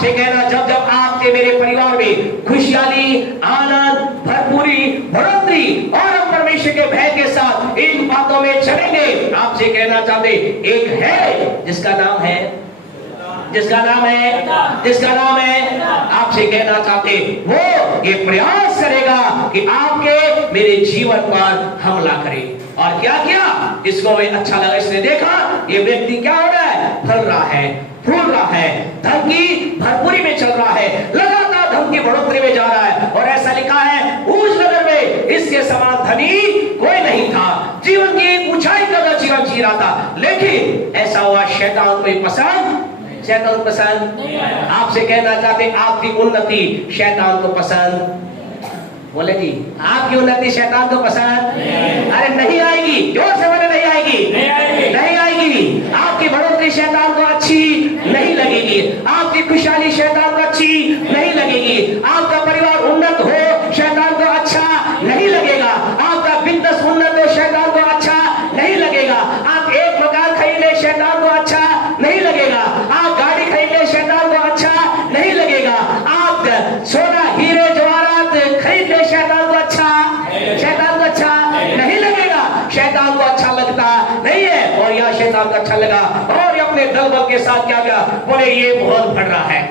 आपसे कहना, जब जब आपके मेरे परिवार में खुशहाली, आनंद, भरपूरी, बढ़ोतरी और हम परमेश्वर के भय के साथ इन बातों में चलेंगे, आपसे कहना चाहते एक है जिसका नाम है, आपसे कहना चाहते वो ये प्रयास करेगा कि आपके मेरे जीवन पर हमला करे। और क्या किया, इसको अच्छा लगा, इसने देखा ये व्यक्ति क्या हो रहा है, फल रहा है, फूल रहा है, धन की भरपूरी में चल रहा है, लगातार धन की बढ़ोतरी में जा रहा है। और ऐसा लिखा है, उस नगर में इसके समान धनी कोई नहीं था, जीवन की एक ऊंचाई का जीवन जी रहा था। लेकिन ऐसा हुआ, शैतान को पसंद आपसे कहना चाहते आपकी उन्नति शैतान को पसंद, बोले जी आपकी उन्नति शैतान को पसंद अरे नहीं आएगी, जोर से बोले नहीं आएगी, नहीं आएगी। आपकी बढ़ोतरी शैतान को अच्छी नहीं लगेगी, आपकी खुशहाली शैतान को अच्छी नहीं लगेगी, आपका परिवार उन्नत हो शैतान को अच्छा नहीं लगेगा, आपका बिजनेस उन्नत हो शैतान को अच्छा नहीं लगेगा, आप एक मकान खरीद ले शैतान को अच्छा नहीं लगेगा, आप गाड़ी खरीद ले शैतान को अच्छा नहीं लगेगा, आप सोना हीरे जवाहरात खरीद ले शैतान को अच्छा नहीं लगेगा, शैतान को अच्छा लगता नहीं है। और यह शैतान को अच्छा लगा और अपने दल बल के साथ क्या किया, बोले ये बहुत बढ़ रहा है,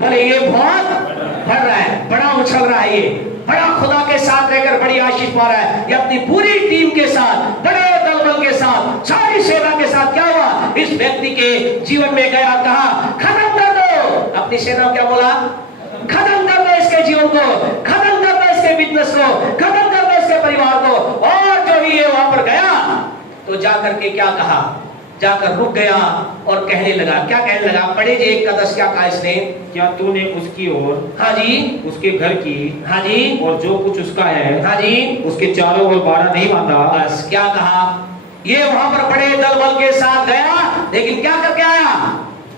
बोले ये बहुत बढ़ रहा है, बड़ा उछल रहा है, ये बड़ा खुदा के साथ रहकर बड़ी आशीष पा रहा है। ये अपनी पूरी टीम के साथ, बड़े दल बल के साथ, सारी सेवा के साथ क्या हुआ, इस व्यक्ति के जीवन में गया, कहा खत्म कर दो, अपनी सेना क्या बोला, खत्म कर दो इसके जीवन को, खत्म कर दो इसके बिजनेस को, खत्म कर दो इसके परिवार को। और जो ही ये वहां पर गया तो जाकर के क्या कहा, जाकर रुक गया और कहने लगा, क्या कहने लगा, पढ़े जी एक कदस, क्या कहा इसने, क्या तूने उसकी ओर, हाँ जी, उसके घर की, हाँ जी, और जो कुछ उसका है, हाँ जी, उसके चारों ओर बाड़ा नहीं बांधा। बस क्या कहा, ये वहां पर बड़े दल बल के साथ गया, लेकिन क्या करके आया,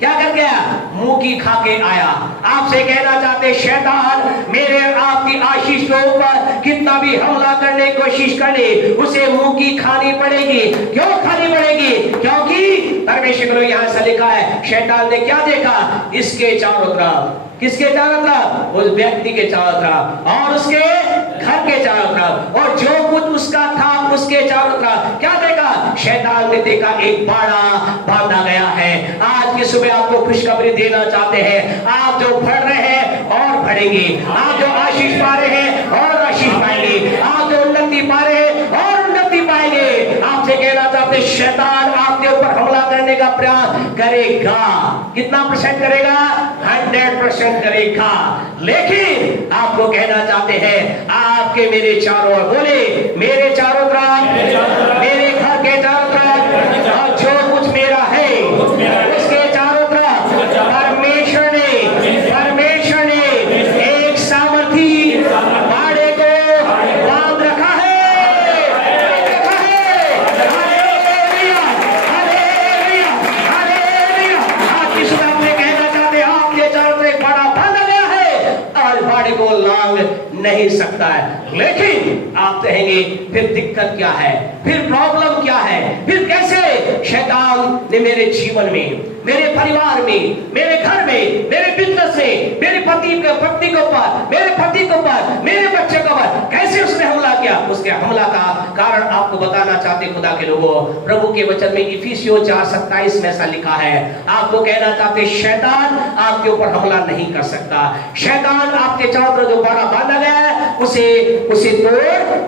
क्या करके आया, मुंह की खा के आया। आपसे कहना चाहते शैतान मेरे आपकी आशीष के ऊपर कितना भी हमला करने की कोशिश कर ले, उसे मुंह की खानी पड़ेगी। क्यों खानी पड़ेगी, क्योंकि परमेश्वर ने यहाँ से लिखा है, शैतान ने क्या देखा, इसके चारों तरफ, किसके चारों तरफ, उस व्यक्ति के चारों तरफ और उसके घर के चारों तरफ, और जो कुछ उसका था उसके चारों तरफ क्या देखा, शैतान ने देखा एक बाड़ा बांधा गया है। आज की सुबह आपको खुशखबरी देना चाहते हैं, आप जो बढ़ रहे हैं और बढ़ेंगे, आप जो आशीष पा रहे हैं और आशीष पाएंगे, आप जो उन्नति पा रहे हैं और उन्नति पाएंगे। आपसे कहना चाहते शैतान आपके ऊपर हमला करने का प्रयास करेगा, कितना % करेगा, 100% करेगा। लेकिन आपको कहना चाहते हैं आपके मेरे चारों ओर, बोले मेरे चारों तरफ, मेरे घर के चारों तरफ, और जो कुछ मेरा है उसके चारों तरफ परमेश्वर ने एक सामर्थी बाड़े को बांध रखा है। आपकी सुबह में कहना चाहते आपके चारों तरफ एक बाड़ा बांधा गया है और बाड़े को लांग नहीं सकता है। लेकिन आप कहेंगे फिर दिक्कत क्या है, फिर प्रॉब्लम क्या है, फिर कैसे शैतान ने मेरे जीवन में, मेरे परिवार में, मेरे घर में, मेरे बिजनेस में, मेरे पत्नी के ऊपर, मेरे पति के ऊपर, मेरे बच्चे के ऊपर कैसे उसने हमला किया। उसके हमला का कारण आपको बताना चाहते खुदा के लोगों, प्रभु के वचन में इफिसियों 4:27 में ऐसा लिखा है। आपको कहना चाहते शैतान आपके ऊपर हमला नहीं कर सकता, शैतान आपके चारों तरफ जो बाड़ा बांधा गया है उसे तोड़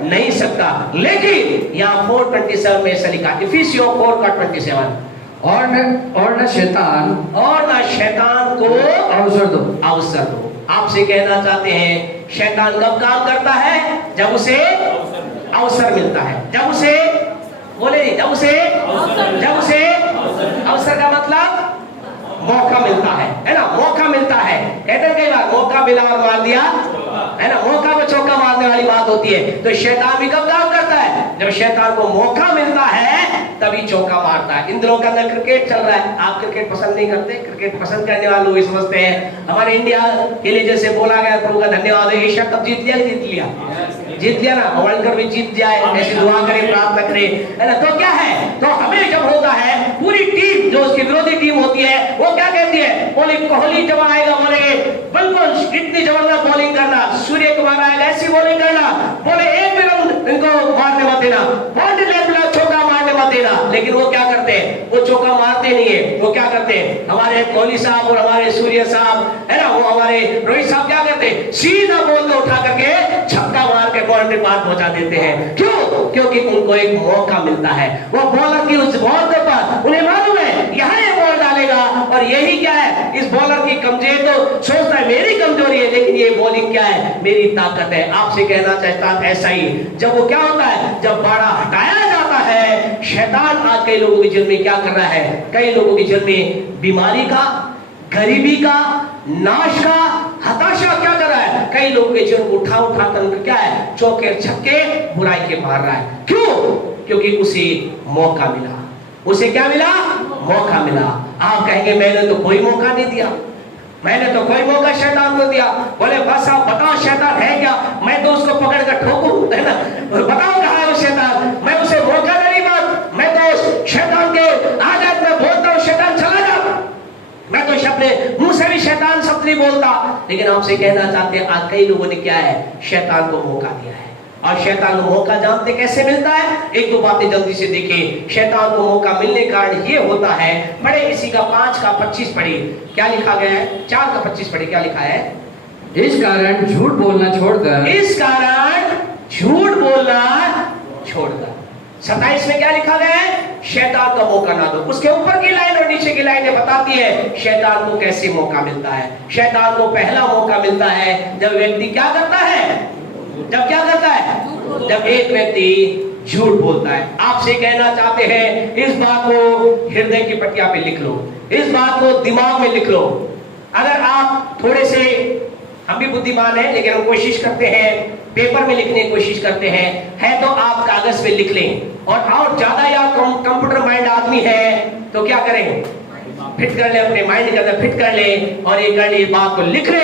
नहीं सकता। लेकिन यहाँ 4:27 में ऐसा लिखा, इफिसियों 4:27, और न शैतान को अवसर दो। आपसे कहना चाहते हैं शैतान कब काम करता है, जब उसे अवसर मिलता है, जब उसे बोले, जब उसे अवसर का मतलब मौका मिलता है ना, मौका मिलता है। कहते हैं कई बार मौका मिला और मार दिया, है ना, मौका में चौका मारने वाली बात होती है। तो शैतान भी कब काम करता है, जब शैतान को मौका मिलता है तभी चौका मारता है। इन दिनों के अंदर क्रिकेट चल रहा है, आप क्रिकेट पसंद नहीं करते, क्रिकेट पसंद करने वाले लोग समझते हैं हमारे इंडिया के लिए जैसे बोला गया, प्रभु का धन्यवाद है, एशिया कप जीत लिया ना, वर्ल्ड कप भी जीत जाए, ऐसी दुआ करें, प्रार्थना करें, है ना। तो क्या है, तो हमें जब होता है पूरी टीम जो उसकी विरोधी टीम होती है वो क्या कहती है, बोले कोहली जब आएगा बोलेंगे बिल्कुल इतनी जबरदस्त बॉलिंग करना, सूर्य कुमार आएगा ऐसी बॉलिंग करना, बोले एक भी रन इनको मारने मत देना, बाउंड्री लेवल चौका मारने मत देना। लेकिन वो क्या करते हैं, वो चौका मारते नहीं है, वो क्या करते हैं, हमारे कोहली साहब और हमारे सूर्य साहब है ना, वो हमारे रोहित साहब क्या करते हैं, सीधा बॉल को उठा करके छक्का मार के बाउंड्री पार पहुंचा देते हैं। क्यों? क्योंकि उनको एक मौका मिलता है, वो बॉलर की उस बॉल के पास उन्हें मालूम है यहाँ ये बॉल डालेगा, और यही क्या है, इस बॉलर की कमजोरी तो सोचता है मेरी कमजोरी है, लेकिन ये बॉलिंग क्या है, मेरी ताकत है। आपसे कहना चाहता ऐसा ही, जब वो क्या होता है, जब बाड़ा हटाया जाता है, शैतान आज कई लोगों के दिल में क्या कर रहा है, कई लोगों के दिल में बीमारी का, गरीबी का, नाश का, हताशा क्या कर रहा है, कई लोगों के जीवन को उठा उठा कर क्या है, चौके छक्के बुराई के मार रहा है। क्यों? क्योंकि उसे मौका मिला, उसे क्या मिला, मौका मिला। आप कहेंगे मैंने तो कोई मौका नहीं दिया, मैंने तो कोई मौका शैतान को दिया। बोले बस आप बताओ शैतान है क्या, मैं तो उसको पकड़ कर ठोकूं, है ना, बताओ कहाँ है वो शैतान, मैं उसे मौका नहीं, बात मैं तो शैतान के आजाद में बोलता हूँ शैतान चला जा, मैं तो अपने मुंह से भी शैतान शब्द नहीं बोलता। लेकिन आपसे कहना चाहते हैं आज कई लोगों ने क्या है, शैतान को मौका दिया है। और शैतान को मौका जानते कैसे मिलता है, एक दो बातें जल्दी से देखें। शैतान को मौका मिलने का कारण ये होता है, बड़े इसी का 5 का 25 पढ़ी, क्या लिखा गया है, 4 का 25 पढ़ी, क्या लिखा है, इस कारण झूठ बोलना छोड़कर, इस कारण झूठ बोलना छोड़कर। 27 में क्या लिखा गया है, शैतान का मौका ना दो। उसके ऊपर की लाइन और नीचे की लाइन बताती है शैतान को कैसे मौका मिलता है। शैतान को पहला मौका मिलता है जब व्यक्ति क्या करता है, जब क्या करता है, जब एक व्यक्ति झूठ बोलता है। आपसे कहना चाहते हैं इस बात को हृदय की पट्टिया पे लिख लो, इस बात को दिमाग में लिख लो। अगर आप थोड़े से, हम भी बुद्धिमान हैं लेकिन हम कोशिश करते हैं पेपर में लिखने की कोशिश करते हैं, है तो आप कागज पे लिख लें, और ज्यादा या कंप्यूटर माइंड आदमी है तो क्या करें, फिट कर ले, अपने माइंड के अंदर फिट कर ले, और ये कर ले, बात को लिख ले।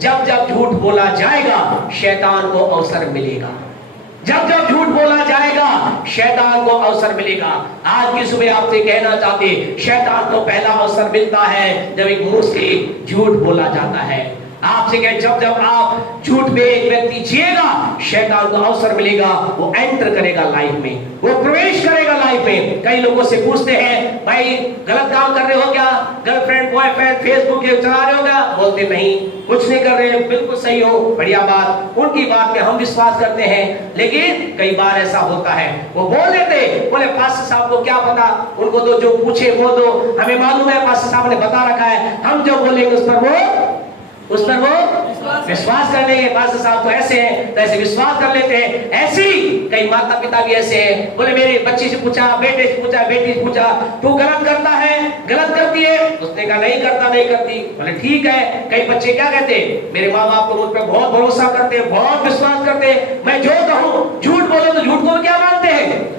जब जब झूठ बोला जाएगा शैतान को अवसर मिलेगा, जब जब झूठ बोला जाएगा शैतान को अवसर मिलेगा। आज की सुबह आपसे कहना चाहते, शैतान को पहला अवसर मिलता है जब एक मुंह से झूठ बोला जाता है। आपसे कहे जब जब आप झूठ में एक व्यक्ति जिएगा शैतान को अवसर मिलेगा, वो एंटर करेगा लाइफ में, वो प्रवेश करेगा लाइफ में। कई लोगों से पूछते हैं भाई गलत काम कर रहे हो क्या, गर्लफ्रेंड बॉयफ्रेंड फेसबुक चला रहे हो क्या, बोलते नहीं कुछ नहीं कर रहे, बिल्कुल सही हो, बढ़िया बात, उनकी बात में हम विश्वास करते हैं। लेकिन कई बार ऐसा होता है वो बोल देते, बोले पास्टर साहब को क्या पता, उनको तो जो पूछे वो दो, हमें मालूम है पास्टर साहब ने बता रखा है, हम जो बोलेंगे उस पर वो विश्वास कर लेंगे। पास्टर साहब तो ऐसे हैं तो ऐसे विश्वास कर लेते हैं। ऐसे ही कई माता पिता भी ऐसे हैं, बोले मेरी बच्ची से पूछा, बेटे से पूछा, बेटी से पूछा, तू गलत करता है, गलत करती है, उसने कहा नहीं करता, नहीं करती, बोले ठीक है। कई बच्चे क्या कहते हैं, मेरे माँ बाप को मुझ पर बहुत भरोसा करते हैं, बहुत विश्वास करते हैं, मैं जो कहूँ झूठ बोलो तो झूठ को क्या मानते हैं,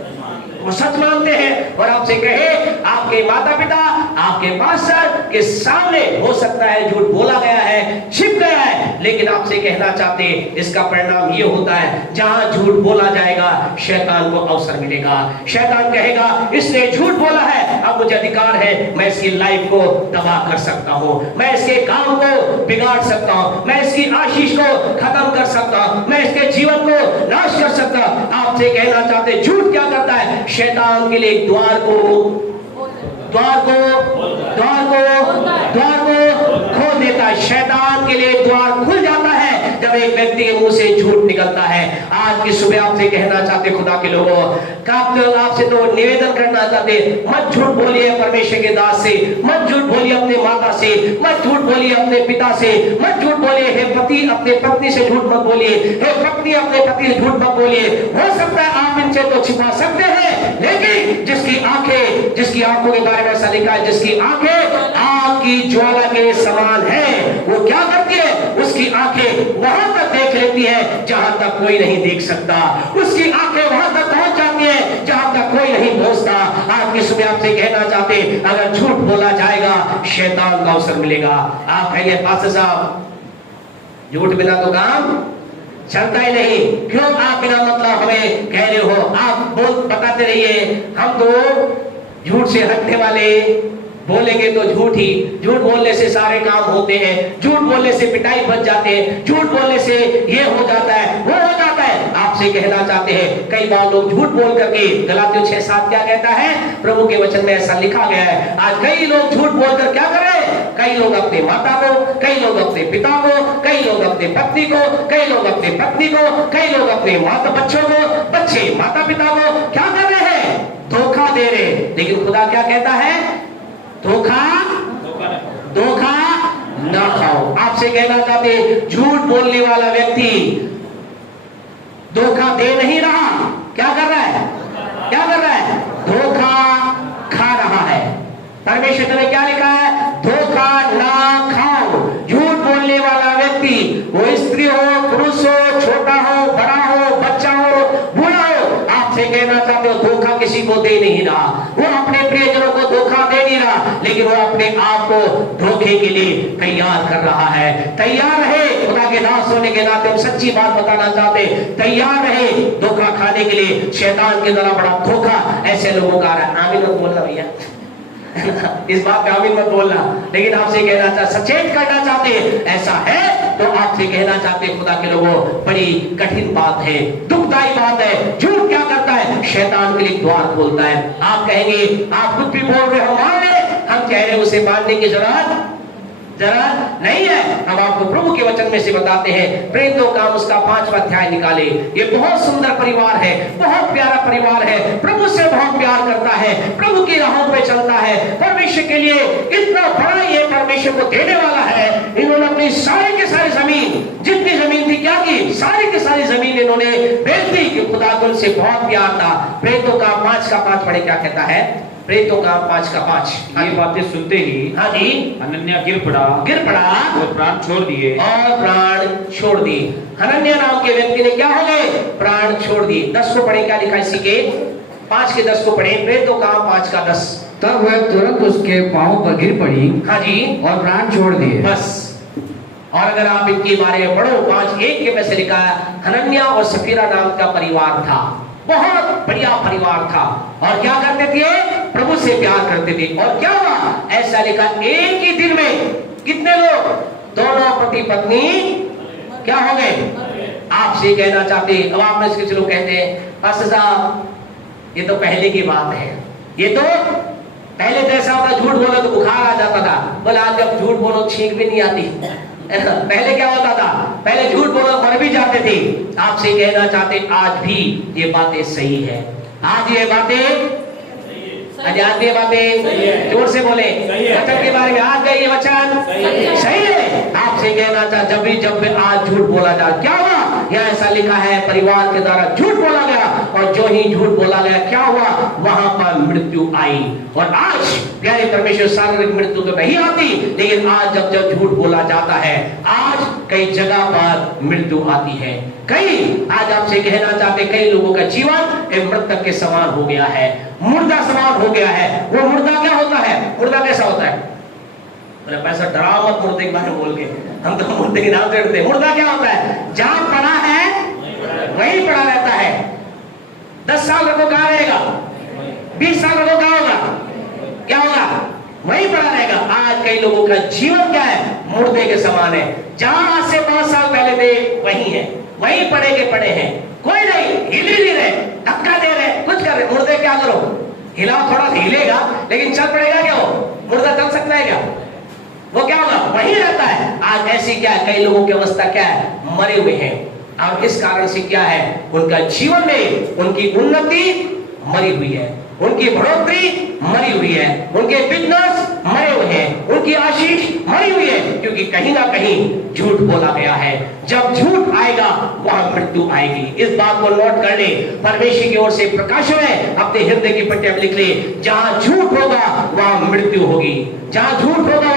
वो सच मानते हैं। और आपसे कहे आपके माता पिता आपके पास्टर के सामने हो सकता है झूठ बोला गया है, छिप गया है, लेकिन आपसे कहना चाहते इसका परिणाम ये होता है जहां झूठ बोला जाएगा शैतान को अवसर मिलेगा। शैतान कहेगा इसने झूठ बोला है, अब मुझे अधिकार है, मैं इसकी लाइफ को तबाह कर सकता हूं, मैं इसके काम को बिगाड़ सकता हूं, मैं इसकी आशीष को खत्म कर सकता हूं, मैं इसके जीवन को नाश कर सकता हूं। आपसे कहना चाहते झूठ क्या करता है, शैतान के लिए द्वार को खोल देता है। शैतान के लिए द्वार खुल जाता है जब एक व्यक्ति के मुंह से झूठ निकलता है। आज की सुबह आपसे कहना चाहते खुदा के लोगों, आपसे तो निवेदन करना चाहते, मत झूठ बोलिए परमेश्वर के दास से, मत झूठ बोलिए अपने माता से, मत झूठ बोलिए अपने पिता से, मत झूठ बोलिए हे पति अपने पत्नी से झूठ मत बोलिए, हे पत्नी अपने पति से झूठ मत बोलिए। हो सकता है आप इनसे तो छिपा सकते हैं, लेकिन जिसकी आंखों के बारे में ऐसा लिखा है, जिसकी आंखें आग की ज्वाला के समान है, वो क्या करती है, उसकी आंखें वहां तक देख लेती है जहां तक कोई नहीं देख सकता, उसकी आंखें वहां तक पहुंच जाती है जहां तक कोई नहीं पहुंचता। आज की सुबह आपसे कहना चाहते अगर झूठ बोला जाएगा शैतान का अवसर मिलेगा। आप कहेंगे पास्टर साहब झूठ बिना तो काम चलता ही नहीं, क्यों आप बिना मतलब हमें कह रहे हो, आप बोल बताते रहिए, हम तो झूठ से हटने वाले बोलेंगे तो झूठ ही, झूठ बोलने से सारे काम होते हैं, झूठ बोलने से पिटाई बच जाते हैं, झूठ बोलने से ये हो जाता है, वो हो जाता है। आपसे कहना चाहते हैं कई बार लोग झूठ बोल करके, गलातियों 6:7 क्या कहता है, प्रभु के वचन में ऐसा लिखा गया है। आज कई लोग झूठ बोलकर क्या कर रहे हैं, कई लोग अपने माता को, कई लोग अपने पिता को, कई लोग अपने पत्नी को, कई लोग अपने पत्नी को, कई लोग अपने माता बच्चों को, बच्चे माता पिता को क्या कर रहे हैं, धोखा दे रहे हैं। लेकिन खुदा क्या कहता है, धोखा ना खाओ। आपसे कहना चाहते झूठ बोलने वाला व्यक्ति धोखा दे नहीं रहा, क्या कर रहा है, क्या कर रहा है, धोखा खा रहा है। परमेश्वर ने क्या लिखा है, धोखा ना खाओ। झूठ बोलने वाला व्यक्ति, वो स्त्री हो, पुरुष हो, छोटा हो, बड़ा हो, बच्चा हो, बूढ़ा हो, आपसे कहना चाहते हो धोखा किसी को दे नहीं रहा। वो अपने प्रियजनों को धोखा दे नहीं रहा, लेकिन वो अपने आप को धोखे के लिए तैयार कर रहा है। तैयार रहे, खुदा के दास होने के नाते हम सच्ची बात बताना चाहते, तैयार रहे धोखा खाने के लिए। शैतान के द्वारा बड़ा धोखा ऐसे लोगों का आ रहा है। आमीन मत बोलना भैया इस बात पे आमीन मत बोलना, लेकिन आपसे कहना चाहते, सचेत करना चाहते ऐसा है तो आपसे कहना चाहते खुदा के लोगों, बड़ी कठिन बात है, दुखदायी बात है। झूठ क्या करता है, शैतान के लिए द्वार खोलता है। आप कहेंगे आप कुछ भी बोल रहे हो मान ले, हम कह रहे हैं उसे मानने की जरूरत नहीं है। हम आपको प्रभु के वचन में से बताते हैं, प्रेरितों का काम उसका 5वां अध्याय निकाले। ये बहुत सुंदर परिवार है, बहुत प्यारा परिवार है, प्रभु से बहुत प्यार करता है, प्रभु की राहों पे चलता है, परमेश्वर के लिए इतना बड़ा ये परमेश्वर को देने वाला है। इन्होंने अपनी सारी की सारी जमीन, जितनी जमीन थी क्या की, सारी की सारी जमीन इन्होंने बेच दी कि खुदा को उनसे बहुत प्यार था। प्रेरितों का 5:5 पढ़े, क्या कहता है, प्रेरितों का 5:5। ये बातें सुनते ही हाँ जी, हनन्याह गिर पड़ा और प्राण छोड़ दिए। हनन्याह नाम के व्यक्ति ने क्या हो गए, प्राण छोड़ दिए। 10 को पढ़े, क्या लिखा इसी के 5 के 10 को पढ़े, प्रेरितों का 5:10। तब वह तुरंत उसके पांव पर गिर पड़ी, हाँ जी, और प्राण छोड़ दिए। बस। और अगर आप इनके बारे में पढ़ो, 5:1 के में से लिखा है, हनन्याह और सफीरा नाम का परिवार था, बहुत बढ़िया परिवार था, और क्या करते थे, प्रभु से प्यार करते थे। और क्या हुआ, ऐसा लिखा, एक ही दिन में कितने लोग, दोनों पति पत्नी क्या हो गए। आपसे कहना चाहते, अब आप में से कुछ लोग कहते हैं, पास्टर साहब ये तो पहले की बात है, ये तो पहले तो ऐसा होता, झूठ बोलो तो बुखार आ जाता था। बोला आज जब झूठ बोलो छींक भी नहीं आती पहले क्या होता था, पहले झूठ बोलो मर भी जाते थे। आपसे कहना चाहते आज भी ये बातें सही है, आज ये बातें, आज ये बातें जोर से बोले, वचन के बारे में आज ये वचन सही है। आपसे कहना चाहते जब भी आज झूठ बोला जाए, क्या हुआ, यहाँ ऐसा लिखा है, परिवार के द्वारा झूठ बोला गया, और जो ही झूठ बोला गया क्या हुआ, वहां पर मृत्यु आई। और आज प्यारे परमेश्वर, शारीरिक मृत्यु तो नहीं आती, लेकिन आज जब झूठ बोला जाता है, आज कई जगह पर मृत्यु आती है। कई आज आपसे कहना चाहते, कई लोगों का जीवन एक मृतक के समान हो गया है, मुर्दा समान हो गया है। वो मुर्दा क्या होता है, मुर्दा कैसा होता है, पैसा डरा मत मुर्दे के बारे में बोल के, हम तो मुर्दे के नाम से डरते। मुर्दा क्या होता है, जहां पड़ा है वहीं पड़ा रहता है। 10 साल रखो कहां रहेगा, 20 साल रखो कहां होगा, क्या होगा, वहीं पड़ा रहेगा। आज कई लोगों का जीवन क्या है, मुर्दे के समान है। जहां आज से 5 साल पहले थे वहीं है, वहीं पड़े के पड़े हैं, कोई नहीं, हिल ही नहीं रहे, धक्का दे रहे, कुछ कर रहे। मुर्दे क्या करो, हिलाओ, थोड़ा हिलेगा लेकिन चल पड़ेगा क्या, वो मुर्दा चल सकता है क्या, वो क्या होगा, वहीं रहता है। आज ऐसी क्या है, कई लोगों की अवस्था क्या है, मरे हुए हैं। और इस कारण से क्या है, उनका जीवन में उनकी उन्नति मरी हुई है, उनकी बढ़ोतरी मरी हुई है, उनके बिजनेस मरे हुए हैं, उनकी आशीष मरी हुई है, क्योंकि कहीं ना कहीं झूठ बोला गया है। जब झूठ आएगा वहां मृत्यु आएगी। इस बात को नोट कर ले, परमेश्वर की ओर से प्रकाशन है, अपने हृदय की पट्टियां में लिख ले, जहां झूठ होगा वहां मृत्यु होगी, जहां झूठ होगा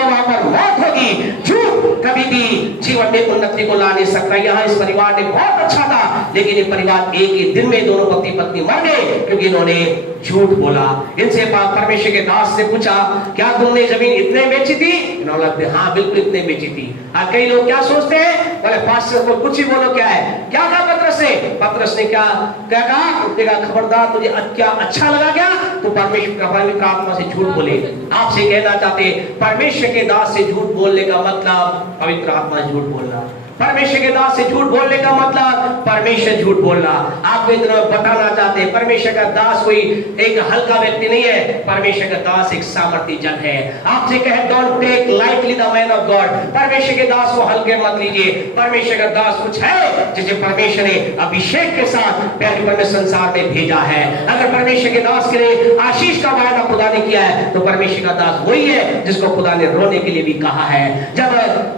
वहां पर मौत होगी। झूठ कभी भी जीवन में उन्नति को लाने नहीं सकता। यहाँ इस परिवार ने बहुत अच्छा था, लेकिन ये परिवार एक ही दिन में दोनों पति पत्नी मर गए क्योंकि इन्होंने झूठ बोला। इनसे परमेश्वर के दास से पूछा, क्या तुमने जमीन इतने बेची थी? इन्होंने बोला, हाँ बिल्कुल इतने बेची थी। आज कई लोग क्या सोचते हैं, बोले पास्टर को कुछ ही बोलो, क्या है, क्या कहा पतरस ने? पतरस ने क्या कहा? उसने कहा, खबरदार तुझे क्या अच्छा लगा क्या तो परमेश्वर का पवित्र आत्मा से झूठ बोले। आपसे कहना चाहते परमेश्वर के दास से झूठ बोलने का मतलब पवित्र आत्मा से झूठ बोलना। परमेश्वर के दास से झूठ बोलने का मतलब परमेश्वर झूठ बोलना। आपको इतना बताना चाहते हैं, परमेश्वर का दास कोई एक हल्का व्यक्ति नहीं है, परमेश्वर का दास एक सामर्थ्य जन है। आपसे कहे don't take lightly the man of God, परमेश्वर के दास को हल्के मत लीजिए। परमेश्वर का दास कुछ है जिसे परमेश्वर ने अभिषेक के साथ पहले परमेश्वर संसार में भेजा है। अगर परमेश्वर के दास के लिए आशीष का वायदा खुदा ने किया है तो परमेश्वर का दास वही है जिसको खुदा ने रोने के लिए भी कहा है। जब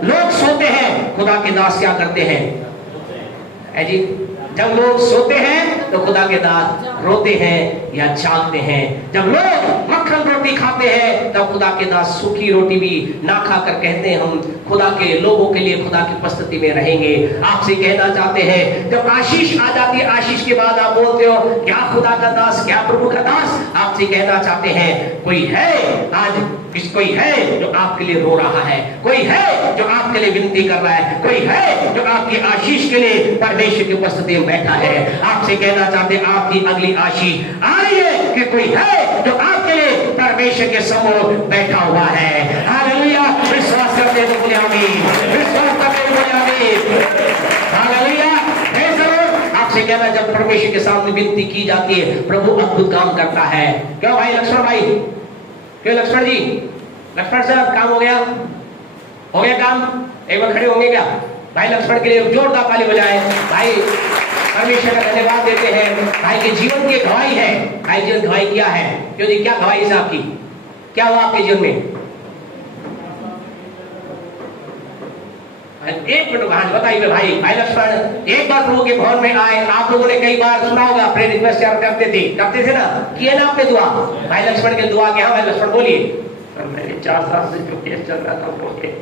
लोग सोते हैं खुदा के दास क्या करते हैं जी? जब लोग सोते हैं तो खुदा के दास रोते हैं या जागते हैं। जब लोग मक्खन रोटी खाते हैं तब खुदा के दास सूखी रोटी भी ना खाकर कहते हैं हम खुदा के लोगों के लिए खुदा की उपस्थिति में रहेंगे। आपसे कहना चाहते हैं, जब आशीष आ जाती है, आशीष के बाद आप बोलते हो क्या खुदा का दास, क्या प्रभु का दास। आपसे कहना चाहते हैं, कोई है आज, कोई है जो आपके लिए रो रहा है, कोई है जो आपके लिए विनती कर रहा है, कोई है जो आपकी आशीष के लिए परमेश्वर की उपस्थिति में बैठा है। आपसे कहना चाहते हैं, आपकी अगली आशीष आ रही है कि कोई है जो आपके लिए परमेश्वर के सम्मुख बैठा हुआ है। हालेलुया, विश्वास करते हैं तो बोले आमीन, विश्वास करते हैं बोले आमीन। Hallelujah, praise the Lord. आपसे कहना, जब परमेश्वर के सामने विनती की जाती है प्रभु अद्भुत काम करता है। क्या भाई लक्ष्मण भाई, क्यों लक्ष्मण जी, लक्ष्मण साहब काम हो गया? हो गया काम? एक बार खड़े होंगे क्या? भाई लक्ष्मण के लिए जोरदार ताली बजाएं। भाई परमेश्वर का धन्यवाद देते हैं। भाई के जीवन की गवाही है। भाई जीवन गवाही क्या है? क्यों जी, क्या गवाही है आपकी? क्या हुआ आपके जीवन में? एक मिनट आज बताइए भाई। भाई लक्ष्मण एक बार प्रभु के भवन में आए, आप लोगों ने कई बार सुना होगा, प्रेयर रिक्वेस्ट करते थे ना, किए ना आपने दुआ? भाई लक्ष्मण के दुआ क्या? भाई लक्ष्मण बोलिए। मेरे 4 साल से जो केस चल रहा था वो एक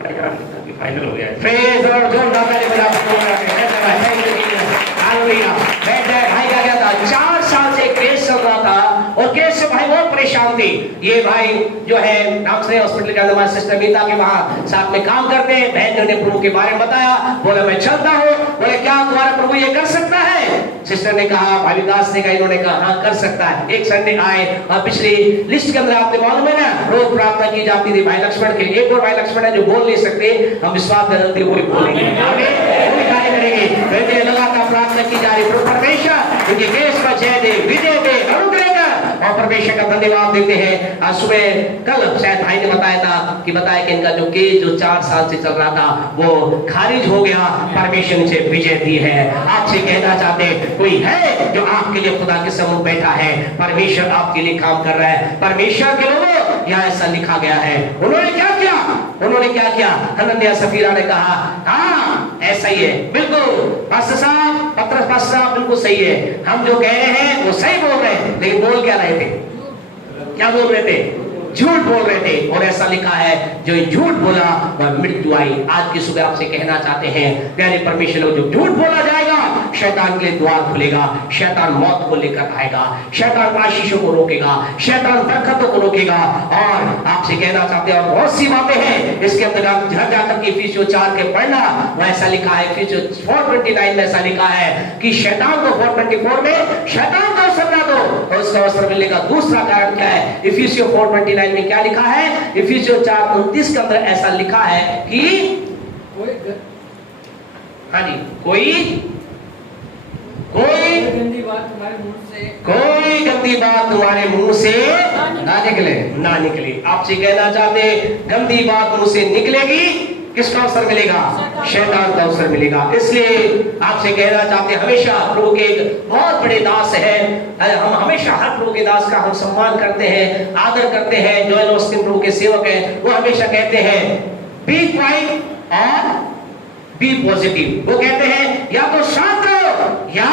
फाइनल हो गया है। प्रेज़ और जोरदार ताली बजा भाई का क्या था, 4 साल से केस चल रहा था और केस से भाई बहुत परेशान थे। ये भाई जो है रामश्री हॉस्पिटल के अंदर सिस्टर मीता के वहां साथ में काम करते हैं। बहन ने प्रभु के बारे में बताया, बोले मैं चलता हूँ। बोले क्या तुम्हारा प्रभु ये कर सकता है? सिस्टर ने कहा, भाई दास ने कहा, इन्होंने कहा हाँ कर सकता है। एक संडे आए और पिछली लिस्ट के अंदर आपने मालूम है ना, रोज प्रार्थना की जाती थी भाई लक्ष्मण के। एक और भाई लक्ष्मण है जो बोल नहीं सकते, हम विश्वास करते वो बोलेंगे, वही कार्य करेंगे। लगातार प्रार्थना की जा रही, परमेश्वर उनके केस पर जय दे, विजय दे, अनुग्रह कर, और परमेश्वर का धन्यवाद देते हैं। आज सुबह कल शायद भाई ने बताया था कि इनका जो केस जो 4 साल से चल रहा था वो खारिज हो गया, परमेश्वर ने विजय दी है। आपसे कहना चाहते हैं, कोई है जो आपके लिए खुदा के सम्मुख बैठा है, परमेश्वर आपके लिए काम कर रहा है। परमेश्वर के लोगों यहाँ ऐसा लिखा गया है। उन्होंने क्या किया? उन्होंने क्या किया? हनन्याह सफीरा ने कहा हाँ ऐसा ही है, बिल्कुल पास्टर साहब, पतरस पास्टर साहब बिल्कुल सही है, हम जो कह रहे हैं वो सही बोल रहे हैं। लेकिन बोल क्या रहे थे? क्या बोल रहे थे? झूठ बोल रहे थे। और ऐसा लिखा है, जो झूठ बोला वह मृत्यु आई। आज की सुबह आपसे कहना चाहते हैं, प्यारे परमेश्वर लोग, जो झूठ बोला जाएगा शैतान के लिए द्वार खुलेगा, शैतान मौत को लेकर आएगा, शैतान आशीषों को रोकेगा, शैतान बरकतों को रोकेगा। और आपसे कहना चाहते हैं, और बहुत सी बातें हैं इसके अंदर, आप घर जाकर के इफिसियों 4 के पढ़ना, वह ऐसा लिखा है, इफिसियों 4:29 में ऐसा लिखा है कि शैतान को 4:24 में शैतान को अवसर ना दो और उसका अवसर मिलने का दूसरा कारण क्या है? इफिसियों 4:29 में क्या लिखा है? इफिसियों 4:29 के अंदर ऐसा लिखा है कि हाँ जी, कोई गंदी बात तुम्हारे मुंह से ना निकले। आपसे कहना चाहते, गंदी बात मुंह से निकलेगी, किसका अवसर मिलेगा? शैतान का अवसर मिलेगा। इसलिए आपसे कहना चाहते, हमेशा प्रभु के एक बहुत बड़े दास हैं, हम हमेशा हर प्रभु के दास का हम सम्मान करते हैं, आदर करते हैं। जोएल ऑस्टिन प्रभु के सेवक हैं, वो हमेशा कहते हैं बी क्वाइट और बी पॉजिटिव। वो कहते हैं या तो शांत रहो या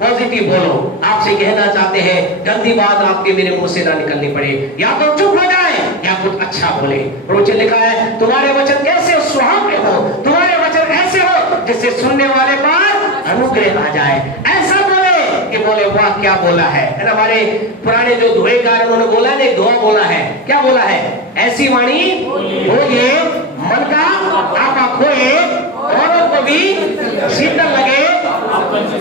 पॉजिटिव बोलो। आपसे कहना चाहते हैं, गंदी बात आपके मेरे मुंह से ना निकलनी पड़े, या तो चुप हो जाए या कुछ अच्छा बोले। रोचे लिखा है, तुम्हारे वचन कैसे सुहावने हो, तुम्हारे वचन ऐसे हो जिससे सुनने वाले पर अनुग्रह आ जाए। ऐसा बोले कि बोले वाह क्या बोला है ना। हमारे पुराने जो दुहेकार उन्होंने बोला है, दुआ बोला है, क्या बोला है? ऐसी वाणी बोलिए मन का आपा खोए, औरों को भी शीतल लगे,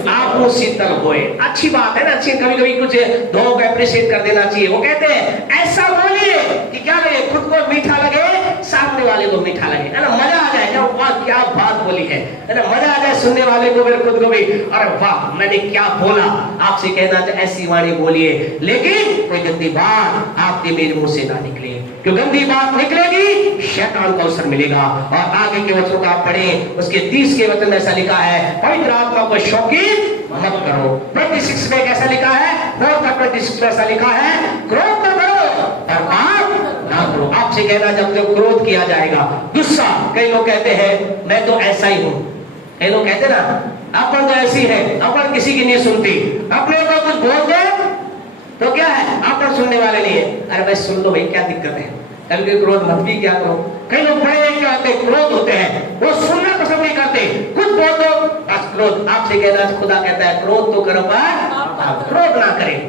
आपको शीतल होए। अच्छी बात है ना, अच्छी। कभी कभी कुछ दुआओं को अप्रिशिएट कर देना चाहिए। वो कहते हैं ऐसा बोलिए कि क्या लगे, खुद को मीठा लगे, सामने वाले को मीठा लगे, है ना, मजा आ जाए। वाह क्या बात बोली है ना, मजा आ जाए सुनने वाले को, फिर खुद को भी, अरे वाह मैंने क्या बोला। आपसे कहना चाहिए ऐसी वाणी बोलिए, लेकिन कोई गंदी बात आपके मेरे मुंह से ना निकले, क्यों गंदी बात निकलेगी शैतान को अवसर मिलेगा। और आगे के वचनों का आप पढ़ें, उसके 30 के वचन में ऐसा लिखा है, पवित्र आत्मा को शौकीन मत करो। 26 में कैसा लिखा है? 4:26 में ऐसा लिखा है, क्रोध मत करो और पाप ना करो। आपसे कहना जब जब क्रोध किया जाएगा, गुस्सा, कई लोग कहते हैं मैं तो ऐसा ही हूं, कई लोग कहते ना अपन तो ऐसी है, अपन किसी की नहीं सुनती, अपने को कुछ बोल दे तो क्या है, अपन सुनने वाले नहीं है। अरे भाई सुन लो भाई, क्या दिक्कत है, कभी क्रोध मत भी क्या करो। कई लोग बड़े क्या होते हैं, क्रोध होते हैं, वो सुनना पसंद नहीं करते, कुछ बोल दो बस क्रोध। आपसे कहना, खुदा कहता है क्रोध तो करो पर क्रोध ना करें,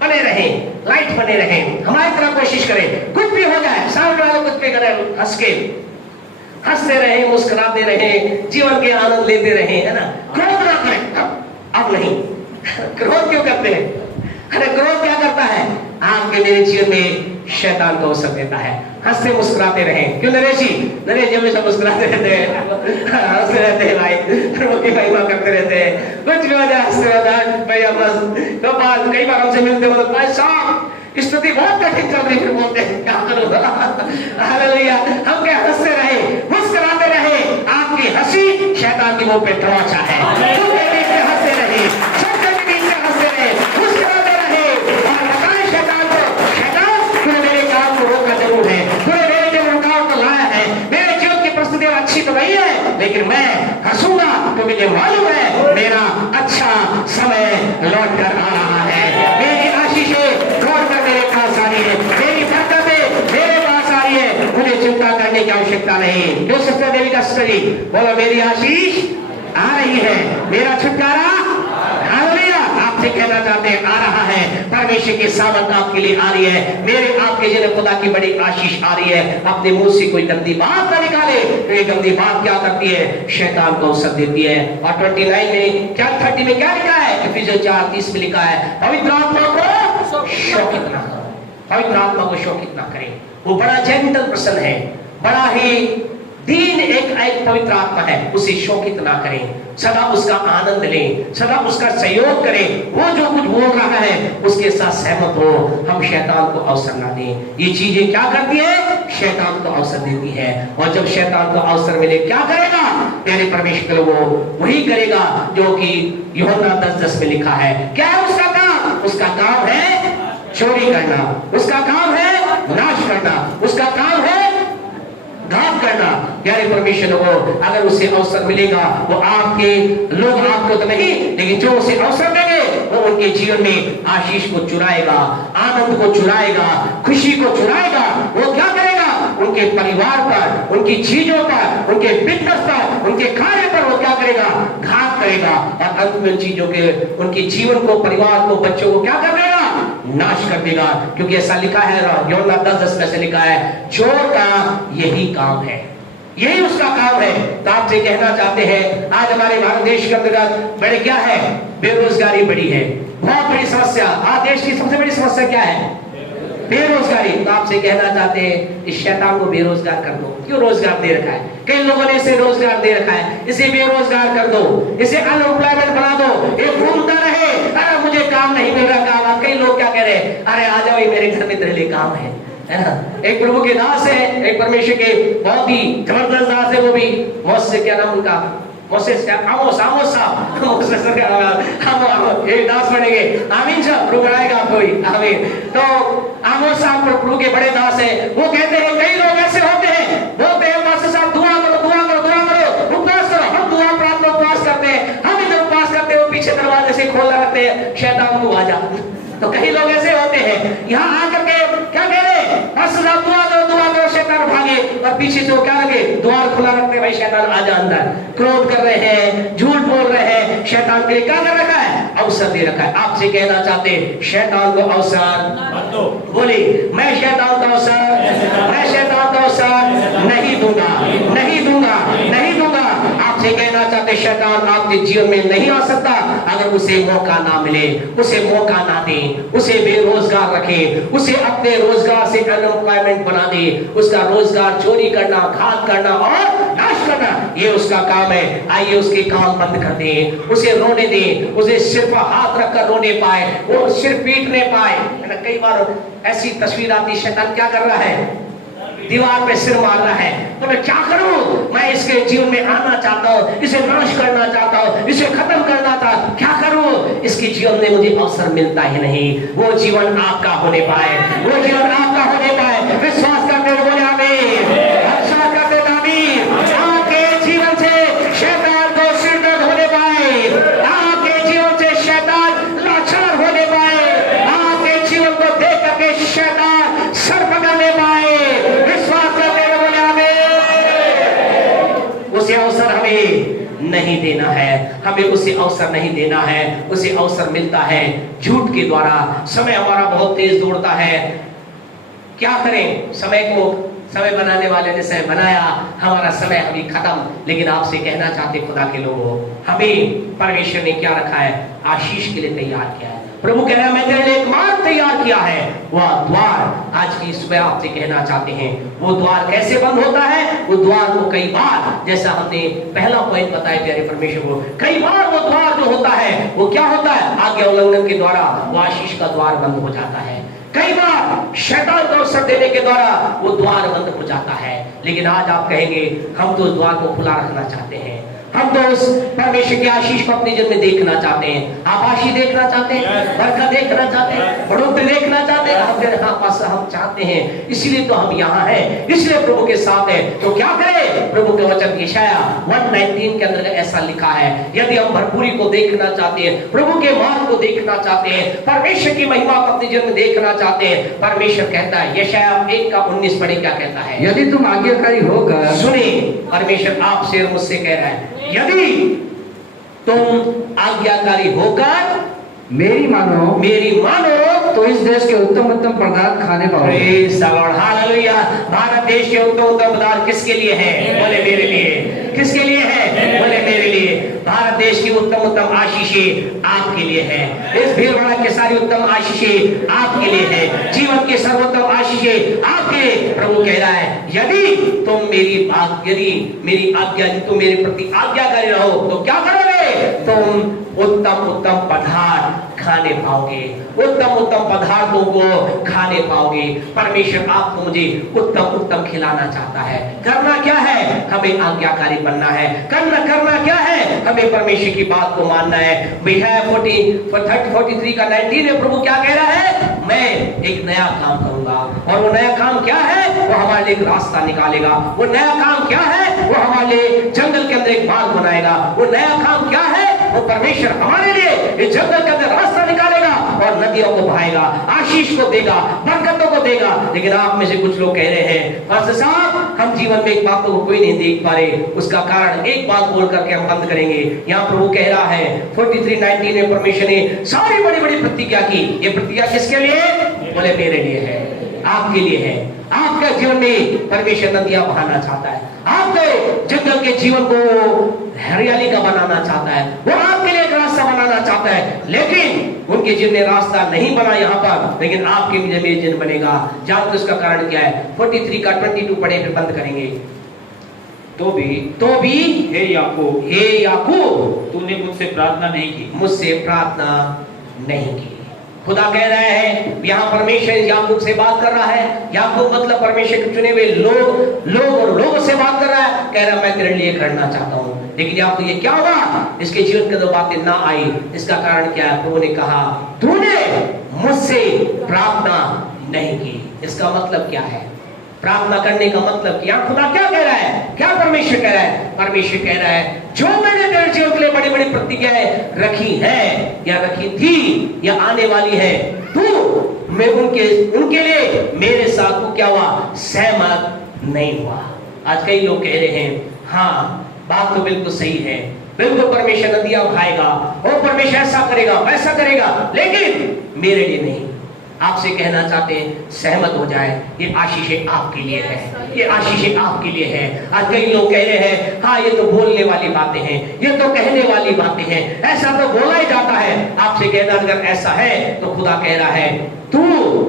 बने रहें, लाइट बने रहें, हमारी तरह कोशिश करें, कुछ भी हो जाए सामने वाले कुछ भी करें, हंस के हंसते रहे, मुस्कुराते रहे, जीवन के आनंद लेते रहे, है ना, क्रोध ना करें। अब नहीं क्रोध क्यों करते हैं? अरे क्रोध क्या करता है? आपके मेरे जीवन में शैतान को अवसर देता है। हंसते मुस्कुराते रहे, क्यों नरेश जी? नरेश जी हमेशा मुस्कुराते रहते हैं, हंसते रहते हैं भाई, प्रभु की महिमा करते रहते हैं, कुछ भी हो जाए हंसते रहता है भैया बस। तो बात कई बार हमसे मिलते मतलब भाई साहब स्थिति बहुत कठिन चल रही, फिर बोलते हैं क्या करूं, हालेलुया। हम क्या हंसते रहे, मुस्कुराते रहे, आपकी हंसी शैतान की मुंह पे तमाचा है। हंसते रहे, सबके बीच में हंसते रहे, मुस्कुराते रहे और बताएं शैतान को, शैतान तूने मेरे काम को रोका जरूर है, तूने मेरे जो रुकावट को लाया है, मेरे जीवन की परिस्थितियां अच्छी तो नहीं है, लेकिन मैं हंसूंगा तो मुझे मालूम है मेरा अच्छा समय लौट कर आ रहा है, मेरी आशीषें लौट कर मेरे पास आ रही है, मेरी बरकतें मेरे पास आ रही है, मुझे चिंता करने की आवश्यकता नहीं। क्यों सिस्टर देवी का स्टडी बोलो, मेरी आशीष आ रही है, मेरा छुटकारा हालेलुया। आपसे कहना चाहते हैं आ रहा है, परमेश्वर की सामर्थ आपके लिए आ रही है, मेरे आपके जिन्हें खुदा की बड़ी आशीष आ रही है। अपने मुंह से कोई गंदी बात ना निकाले, तो ये गंदी बात क्या करती है? शैतान को अवसर देती है। और 29 में क्या, 30 में क्या लिखा है? इफिसियों 4:30 में लिखा है, पवित्र आत्मा को शौकित ना करो, पवित्र आत्मा को शौकित ना करें। वो बड़ा जेंटल पर्सन है, बड़ा ही दीन एक पवित्र आत्मा है, उसे शौकित ना करें, सदा उसका आनंद लें, सदा उसका सहयोग करें, वो जो कुछ बोल रहा है उसके साथ सहमत हो। हम शैतान को अवसर ना दें। ये चीजें क्या करती है? शैतान को अवसर देती है। और जब शैतान को अवसर मिले क्या करेगा? प्यारे परमेश्वर वो वही करेगा जो कि यूहन्ना 10:10 में लिखा है। क्या है उसका काम? उसका काम है चोरी करना, उसका काम है नाश करना, उसका काम है घात करना। प्यारे परमेश्वर को अगर उसे अवसर मिलेगा, वो आपके लोग आपको तो नहीं, लेकिन जो उसे अवसर देंगे वो उनके जीवन में आशीष को चुराएगा, आनंद को चुराएगा, खुशी को चुराएगा। वो क्या करेगा? उनके परिवार पर, उनकी चीजों पर, उनके बिजनेस पर, उनके कार्य पर वो क्या करेगा? घात करेगा। और अंत में चीजों के, उनके जीवन को, परिवार को, बच्चों को क्या कर देगा? नाश कर देगा। क्योंकि ऐसा लिखा है, यूहन्ना 10:10 में से लिखा है, चोर का यही काम है, यही उसका काम है। तो आपसे कहना चाहते हैं, आज हमारे भारत देश के अंतर्गत बड़े क्या है? बेरोजगारी बड़ी है, बहुत बड़ी समस्या। आज देश की सबसे बड़ी समस्या क्या है? बेरोजगारी। तो आपसे कहना चाहते हैं, इस शैतान को बेरोजगार कर दो। क्यों रोजगार दे रखा है? कई लोगों ने इसे रोजगार दे रखा है, इसे बेरोजगार कर दो, इसे अनएम्प्लॉयमेंट बना दो, ये घूमता रहे, अरे मुझे काम नहीं मिल रहा। काम, कई लोग क्या कह रहे हैं? अरे आ जाओ, मेरे घर में तेरे लिए काम है ना। एक प्रभु के दास है, एक परमेश्वर के बहुत ही जबरदस्त दास है, वो भी मोसेस, क्या नाम उनका? मोसेस क्या? आमोस, आमोस साहब, मोसेस क्या नाम? ये दास बनेंगे। आमीन साहब, प्रभु बनाएगा आपको ही, आमीन। तो आमोस साहब प्रभु के बड़े दास है। वो कहते हैं, कई लोग ऐसे होते हैं, बोलते हैं मास्टर साहब दुआ करो, दुआ करो, दुआ करो, उपवास करो। हम दुआ प्रार्थना उपवास करते हैं, हम इधर उपवास करते हैं, वो पीछे दरवाजे से खोला रखते हैं, शैतान को आ जा। तो कई लोग ऐसे होते हैं, यहाँ आकर के क्या कह रहे हैं? मास्टर साहब दुआ करो, दुआ करो, शैतान भाग आगे और पीछे से वो क्या लगे, द्वार खुला रखते, भाई शैतान आजा अंदर। क्रोध कर रहे हैं, झूठ बोल रहे हैं, शैतान के लिए क्या कर रखा है, अवसर दे रखा है। आपसे कहना चाहते हैं शैतान को अवसर, बोली मैं शैतान को अवसर, मैं शैतान को अवसर नहीं दूंगा, नहीं दूंगा, नहीं दूंगा। आपसे कहना चाहते शैतान आपके जीवन में नहीं आ सकता अगर उसे मौका ना मिले, उसे मौका ना दे, उसे बेरोजगार रखे, उसे अपने रोजगार से अनएम्प्लॉयमेंट बना दे, उसका रोजगार चोरी करना, घात करना और नाश करना, ये उसका काम है। आइए उसके काम बंद कर दे, उसे रोने दे, उसे सिर पर हाथ रखकर रोने पाए, वो सिर पीटने पाए। कई बार ऐसी तस्वीर आती, शैतान क्या कर रहा है, दीवार पे सिर मार रहा है, तो मैं क्या करूं, मैं इसके जीवन में आना चाहता हूं, इसे नाश करना चाहता हूं, इसे खत्म करना चाहता, क्या करूं, इसके जीवन में मुझे अवसर मिलता ही नहीं। वो जीवन आपका होने पाए, वो जीवन आपका होने पाए। विश्वास करते हुए बोले आमीन, विश्वास करते हुए आमीन। आपके जीवन से शैतान को सिरदर्द होने पाए, आपके जीवन से शैतान लाचार होने पाए, आपके जीवन को देख करके शैतान सर पकड़ने पाए। उसे अवसर हमें नहीं देना है, हमें उसे अवसर नहीं देना है। उसे अवसर मिलता है झूठ के द्वारा। समय हमारा बहुत तेज दौड़ता है, क्या करें, समय को समय बनाने वाले ने समय बनाया, हमारा समय अभी खत्म। लेकिन आपसे कहना चाहते खुदा के लोगों, हमें परमेश्वर ने क्या रखा है, आशीष के लिए तैयार किया है। प्रभु कह रहा है मैं तेरे लिए एक मार्ग तैयार किया है, वह द्वार। आज की सुबह आपसे कहना चाहते हैं वो द्वार कैसे बंद होता है। वो द्वार को कई बार, जैसा हमने पहला पॉइंट बताया प्यारे परमेश्वर को, कई बार वो द्वार जो होता है वो क्या होता है, आज्ञा उल्लंघन के द्वारा वो आशीष का द्वार बंद हो जाता है। कई बार शैतान को अवसर देने के द्वारा वो द्वार बंद हो जाता है। लेकिन आज आप कहेंगे हम तो उस द्वार को खुला रखना चाहते हैं, हम तो उस परमेश्वर की आशीष को अपने जीवन में देखना चाहते हैं। आप आशीष देखना चाहते हैं, बरकत देखना चाहते हैं, बढ़ोतरी देखना चाहते हैं, हम चाहते हैं, इसलिए तो हम यहाँ हैं, इसलिए प्रभु के साथ है। तो क्या करें, प्रभु के वचन यशाया 119 के अंदर ऐसा लिखा है, यदि हम भरपूरी को देखना चाहते हैं, प्रभु के मार्ग को देखना चाहते हैं, परमेश्वर की महिमा को अपने जीवन में देखना चाहते हैं, परमेश्वर कहता है, यशाया 1:19 पढ़े, क्या कहता है, यदि तुम आज्ञाकारी होकर, सुने परमेश्वर आपसे और मुझसे कह रहा है, यदि तुम आज्ञाकारी होकर मेरी मानो तो इस देश के उत्तम उत्तम पदार्थ खाने पाओगे। Praise the Lord, hallelujah. Bharat देश के उत्तम उत्तम पदार्थ किसके लिए है, बोले मेरे लिए। किसके लिए है, बोले मेरे लिए। भारत देश की उत्तम उत्तम आशीषें आपके लिए है। इस भीलवाड़ा के सारी उत्तम आशीषें आपके लिए है। जीवन के सर्वोत्तम आशीषें आपके। प्रभु कह रहा है यदि तुम मेरी आज्ञा, तुम मेरे प्रति आज्ञाकारी रहो तो क्या करोगे, तुम उत्तम उत्तम पदार्थ खाने पाओगे, उत्तम उत्तम पदार्थों को खाने पाओगे। परमेश्वर आपको मुझे उत्तम उत्तम खिलाना चाहता है। करना क्या है, हमें आज्ञाकारी बनना है। करना क्या है, हमें परमेश्वर की बात को मानना है। 43 का 19 में प्रभु क्या कह रहा है, मैं एक नया काम करूंगा, और वो नया काम क्या है, वो हमारे लिए एक रास्ता निकालेगा। वो नया काम क्या है, वो हमारे लिए जंगल के अंदर एक मार्ग बनाएगा। वो नया काम क्या है, वो परमेश्वर हमारे लिए इस जंगल के अंदर रास्ता निकालेगा और नदियों को बहाएगा, आशीष को देगा, बरकतों को देगा। लेकिन आप में से कुछ लोग कह रहे हैं पास्टर साहब हम जीवन में एक बातों को कोई नहीं देख पा रहे, उसका कारण एक बात बोल करके हम बंद करेंगे। यहाँ प्रभु कह रहा है 43:19 में परमेश्वर ने सारी बड़ी बड़ी प्रतिज्ञा की। ये प्रतिज्ञा किसके लिए, बोले मेरे लिए है, आपके लिए है। आपके जीवन में परमेश्वर नदियां बहाना चाहता है, आपके जंगल के जीवन को हरियाली का बनाना चाहता है, वो आपके लिए एक रास्ता बनाना चाहता है। लेकिन उनके जीवन में रास्ता नहीं बना यहाँ पर, लेकिन आपके जीवन बनेगा। जानते उसका कारण क्या है, 43 का 22 पढ़े फिर बंद करेंगे। तो भी हे याकूब तूने मुझसे प्रार्थना नहीं की, मुझसे प्रार्थना नहीं की। खुदा कह रहा है, यहाँ परमेश्वर याकूब से बात कर रहा है। याकूब मतलब परमेश्वर के चुने हुए लोगों से बात कर रहा है। कह रहा मैं तेरे लिए करना चाहता हूँ। लेकिन याकूब ये क्या हुआ, इसके जीवन के दो बातें ना आई। इसका कारण क्या है, प्रभु ने कहा तूने मुझसे प्रार्थना नहीं की। इसका मतलब क्या है, प्रार्थना करने का मतलब क्या, खुदा क्या कह रहा है, क्या परमेश्वर कह रहा है, परमेश्वर कह रहा है जो मैंने तेरे जीवन के लिए बड़ी बड़ी प्रतिज्ञाएं रखी है या रखी थी या आने वाली है, तू मैं उनके लिए मेरे साथ क्या हुआ, सहमत नहीं हुआ। आज कई लोग कह रहे हैं हाँ बात तो बिल्कुल सही है, बिल्कुल परमेश्वर नदियां उठाएगा और परमेश्वर ऐसा करेगा वैसा करेगा, लेकिन मेरे लिए नहीं। आपसे कहना चाहते हैं सहमत हो जाए, ये आशीषें आपके लिए है, ये आशीषें आपके लिए है। आज कई लोग कह रहे हैं हाँ ये तो बोलने वाली बातें हैं, ये तो कहने वाली बातें हैं, ऐसा तो बोला ही जाता है। आपसे कहना अगर ऐसा है तो खुदा कह रहा है तू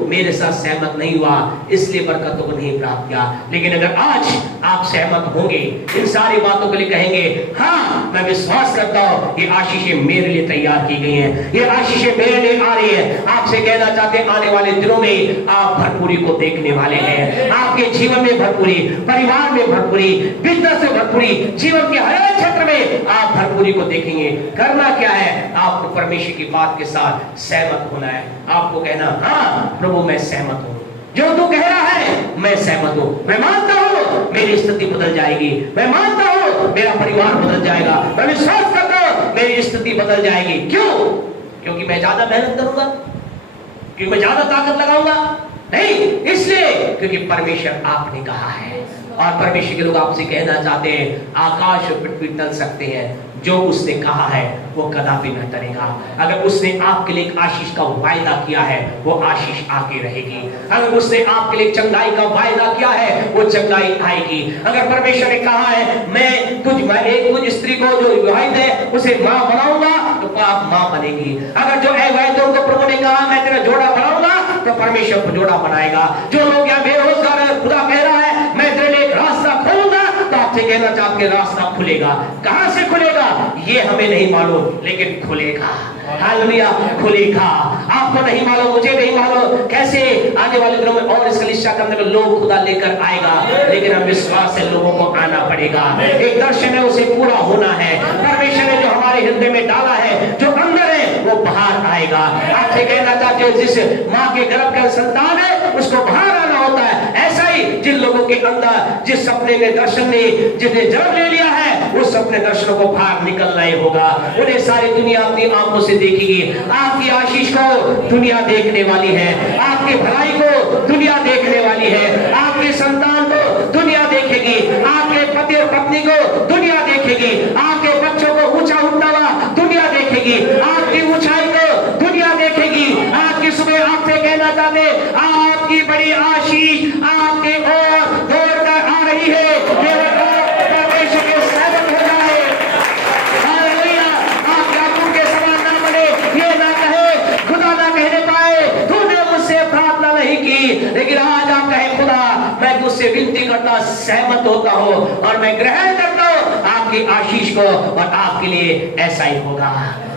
मेरे साथ सहमत नहीं हुआ इसलिए बरकतों को नहीं प्राप्त किया। लेकिन अगर आज आप सहमत होंगे, इन सारी बातों के लिए कहेंगे हाँ मैं विश्वास करता हूं ये आशीषें मेरे लिए तैयार की गई हैं, ये आशीषें मेरे लिए आ रही है। आपसे कहना चाहते हैं आने वाले दिनों में आप भरपूरी को देखने वाले हैं। आपके जीवन में भरपूरी, परिवार में भरपूरी, बिजनेस में भरपूरी, जीवन के हर एक क्षेत्र में आप भरपूरी को देखेंगे। करना क्या है, आपको परमेश्वर की बात के साथ सहमत होना है। आपको कहना हाँ प्रभु मैं सहमत हूँ, जो तू कह रहा है मैं सहमत हूँ, मैं मानता हूँ मेरी स्थिति बदल जाएगी, मैं मानता हूँ मेरा परिवार बदल जाएगा, मैं विश्वास करता हूँ मेरी स्थिति बदल जाएगी। क्यों? क्योंकि मैं ज्यादा मेहनत करूंगा, क्योंकि मैं ज्यादा ताकत लगाऊंगा? नहीं, इसलिए क्योंकि परमेश्वर आपने कहा है। और परमेश्वर के लोग आपसे कहना चाहते हैं आकाश और पृथ्वी टल सकते हैं, जो उसने कहा है वो कदापि न टलेगा। अगर उसने आपके लिए एक आशीष का वायदा किया है वो आशीष आके रहेगी। अगर उसने आपके लिए चंगाई का वायदा किया है वो चंगाई आएगी। अगर परमेश्वर ने कहा है मैं तुझ स्त्री को जो विवाहित है उसे मां बनाऊंगा तो आप मां बनेगी। अगर जो अवैध को प्रभु ने कहा मैं तेरा जोड़ा बनाऊंगा तो परमेश्वर को जोड़ा बनाएगा। जो लोग यहाँ बेरोजगार है खुदा कह रहा है मैं तेरे लिए रास्ता खोलूंगा, तो आपसे कहना चाहते रास्ता खुलेगा। कहां से खुलेगा ये हमें नहीं मालूम, लेकिन खुलेगा। हालेलुया, खुलेगा। आपको नहीं मालूम, मुझे नहीं मालूम कैसे आने वाले दिनों में और इस कलीसिया के अंदर लोग खुदा लेकर आएगा, लेकिन हम विश्वास से लोगों को आना पड़ेगा। एक दर्शन है उसे पूरा होना है। परमेश्वर ने जो हमारे हृदय में डाला है, जो अंदर है वो बाहर आएगा। आपसे कहना चाहते हैं जिस माँ के गर्भ का संतान है उसको बाहर आना होता है, ऐसा ही जिन लोगों के अंदर जिस सपने में दर्शन ने जिसने जन्म ले लिया है उस सपने दर्शनों को बाहर निकलना ही होगा। उन्हें सारी दुनिया अपनी आंखों से देखेगी। आपकी आशीष को दुनिया देखने वाली है, आपकी भलाई को दुनिया देखने वाली है, आपके संतान को दुनिया देखेगी, आपके पति और पत्नी को दुनिया देखेगी, आपके बच्चों को ऊंचा उठता हुआ दुनिया देखेगी, आपकी ऊंचाई को दुनिया देखेगी। आपकी सुबह आपसे कहना चाहते आपकी बड़ी आशीष आपके ओर दौड़ कर आ रही है। परमेश्वर के सहमत हो जाए। हालेलुया, आप याकूब के समान ना बने, ये ना कहे खुदा ना कहने पाए तूने मुझसे प्रार्थना नहीं की, लेकिन आज आप कहें खुदा मैं तुझसे विनती करता सहमत होता हूँ और मैं ग्रहण करता हूँ आपकी आशीष को, और आपके लिए ऐसा ही होगा,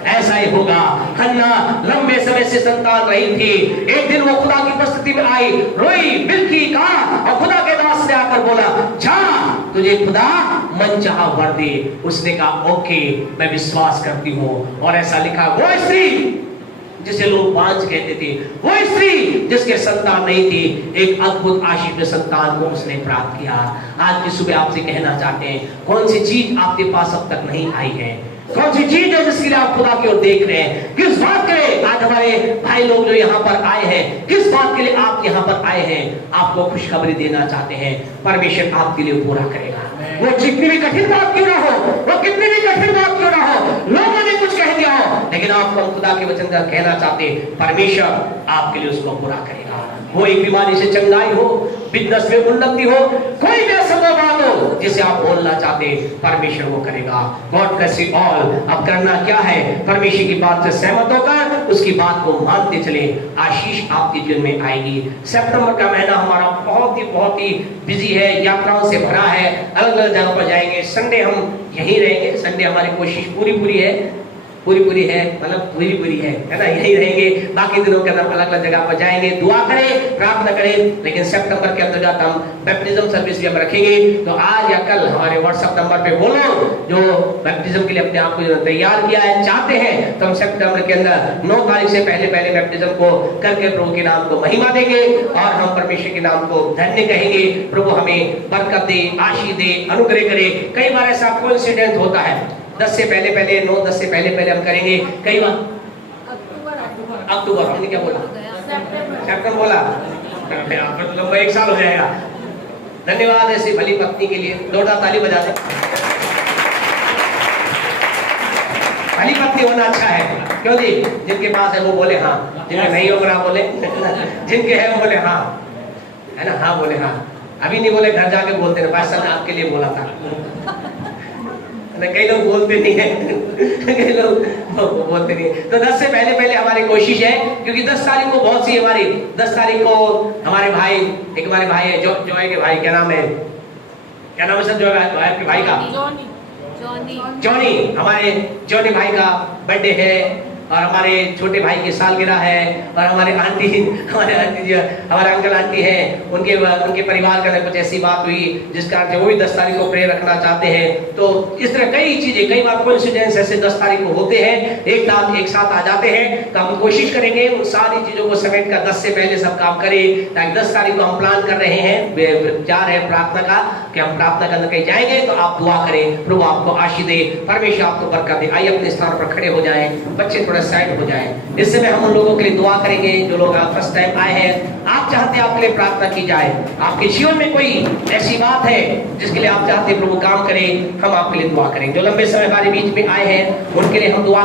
ऐसा ही होगा। हन्ना लंबे समय से संतान रही थी, एक दिन वो खुदा की उपस्थिति में आई, रोई, बिलखी, कहा, और खुदा के दास ने आकर बोला जा तुझे खुदा मन चाहा वर दे। उसने कहा ओके मैं विश्वास करती हूँ। और ऐसा लिखा वो स्त्री जिसे लोग बांझ कहते थे, वो स्त्री जिसके संतान नहीं थी, एक अद्भुत आशीष में संतान को उसने प्राप्त किया। आज की सुबह आपसे कहना चाहते हैं कौन सी चीज आपके पास अब तक नहीं आई है, कौन सी चीज है जिसके लिए आप खुदा की ओर देख रहे हैं, किस बात के लिए आज हमारे भाई लोग जो यहाँ पर आए हैं, किस बात के लिए आप यहाँ पर आए हैं, आपको खुशखबरी देना चाहते हैं परमेश्वर आपके लिए पूरा करेगा। वो जितनी भी कठिन बात क्यों ना हो, वो कितनी भी कठिन बात क्यों ना हो, लोगों ने कुछ कह दिया हो, लेकिन आपको खुदा के वचन का कहना चाहते परमेश्वर आपके लिए उसको पूरा करेगा। वो एक बीमारी से चंगाई हो, बिजनेस में उन्नति हो, कोई भी असंभव बात हो जिसे आप बोलना चाहते परमेश्वर वो करेगा। God bless you all. अब करना क्या है, परमेश्वर की बात से सहमत होकर उसकी बात को मानते चले, आशीष आपके जीवन में आएगी। सितंबर का महीना हमारा बहुत ही बिजी है, यात्राओं से भरा है, अलग अलग जगह पर जाएंगे। संडे हम यहीं रहेंगे, संडे हमारी कोशिश पूरी है, मतलब पूरी है ना, यही रहेंगे। बाकी दिनों के अंदर अलग अलग जगह पर जाएंगे, दुआ करें, प्रार्थना करें। लेकिन सितंबर के अंतर्गत हम बैप्टिज्म सर्विस भी हम रखेंगे। तो आज या कल हमारे व्हाट्सएप नंबर पे बोलो जो बैप्टिज्म के लिए अपने आप को तैयार किया है, चाहते हैं, तो हम सितंबर के अंदर 9 तारीख से पहले बैप्टिज्म को करके प्रभु के नाम को महिमा देंगे और हम परमेश्वर के नाम को धन्य कहेंगे। प्रभु हमें बरकत दे, आशीष दे, अनुग्रह करे। कई बार ऐसा कोइंसिडेंस होता है, 10 से पहले 9-10 से पहले हम करेंगे। कई बार अक्टूबर हमने क्या बोला, सितंबर बोला, लंबा 1 साल हो जाएगा। धन्यवाद ऐसी भली पत्नी के लिए, जोरदार ताली बजा दे। भली पत्नी होना अच्छा है, क्यों जी? जिनके पास है वो बोले हाँ, जिनके नहीं हो ना बोले, जिनके है वो बोले हाँ, है ना? हाँ बोले हाँ, अभी नहीं बोले घर जाके बोलते हैं, पास्टर ने आपके लिए बोला था। कई लोग बोलते नहीं है, कई लोग बोलते नहीं है। तो 10 से पहले हमारी कोशिश है, क्योंकि 10 तारीख को बहुत सी हमारी 10 तारीख को हमारे भाई, एक हमारे भाई है जॉय के भाई, क्या नाम है सर जॉय भाई के भाई का? जॉनी, हमारे जॉनी भाई का बर्थडे है, और हमारे छोटे भाई की सालगिरह है, और हमारे आंटी जी, हमारे अंकल आंटी हैं, उनके परिवार के अंदर कुछ ऐसी बात हुई जिसका वो भी 10 तारीख को प्रे रखना चाहते हैं। तो इस तरह कई चीजें, कई बार कोइंसिडेंस ऐसे 10 तारीख को होते हैं, एक साथ आ जाते हैं। तो हम कोशिश करेंगे उन सारी चीजों को समेट कर 10 से पहले सब काम करें, ताकि 10 तारीख को हम प्लान कर रहे हैं, जा रहे हैं प्रार्थना का, कि हम प्रार्थना करने कहीं जाएंगे। तो आप दुआ करें, प्रभु आपको आशीष दे, परमेश्वर आपको बरकत दे। आइए अपने स्थान पर खड़े हो जाएं, बच्चे थोड़ा साइड हो जाए। इस समय हम उन लोगों के लिए दुआ करेंगे जो लोग फर्स्ट टाइम आए हैं। आप चाहते हैं आपके लिए प्रार्थना की जाए, आपके जीवन में कोई ऐसी बात है जिसके लिए आप चाहते हैं प्रभु काम करे, हम आपके लिए दुआ करेंगे। जो लंबे समय हमारे बीच में आए हैं उनके लिए हम दुआ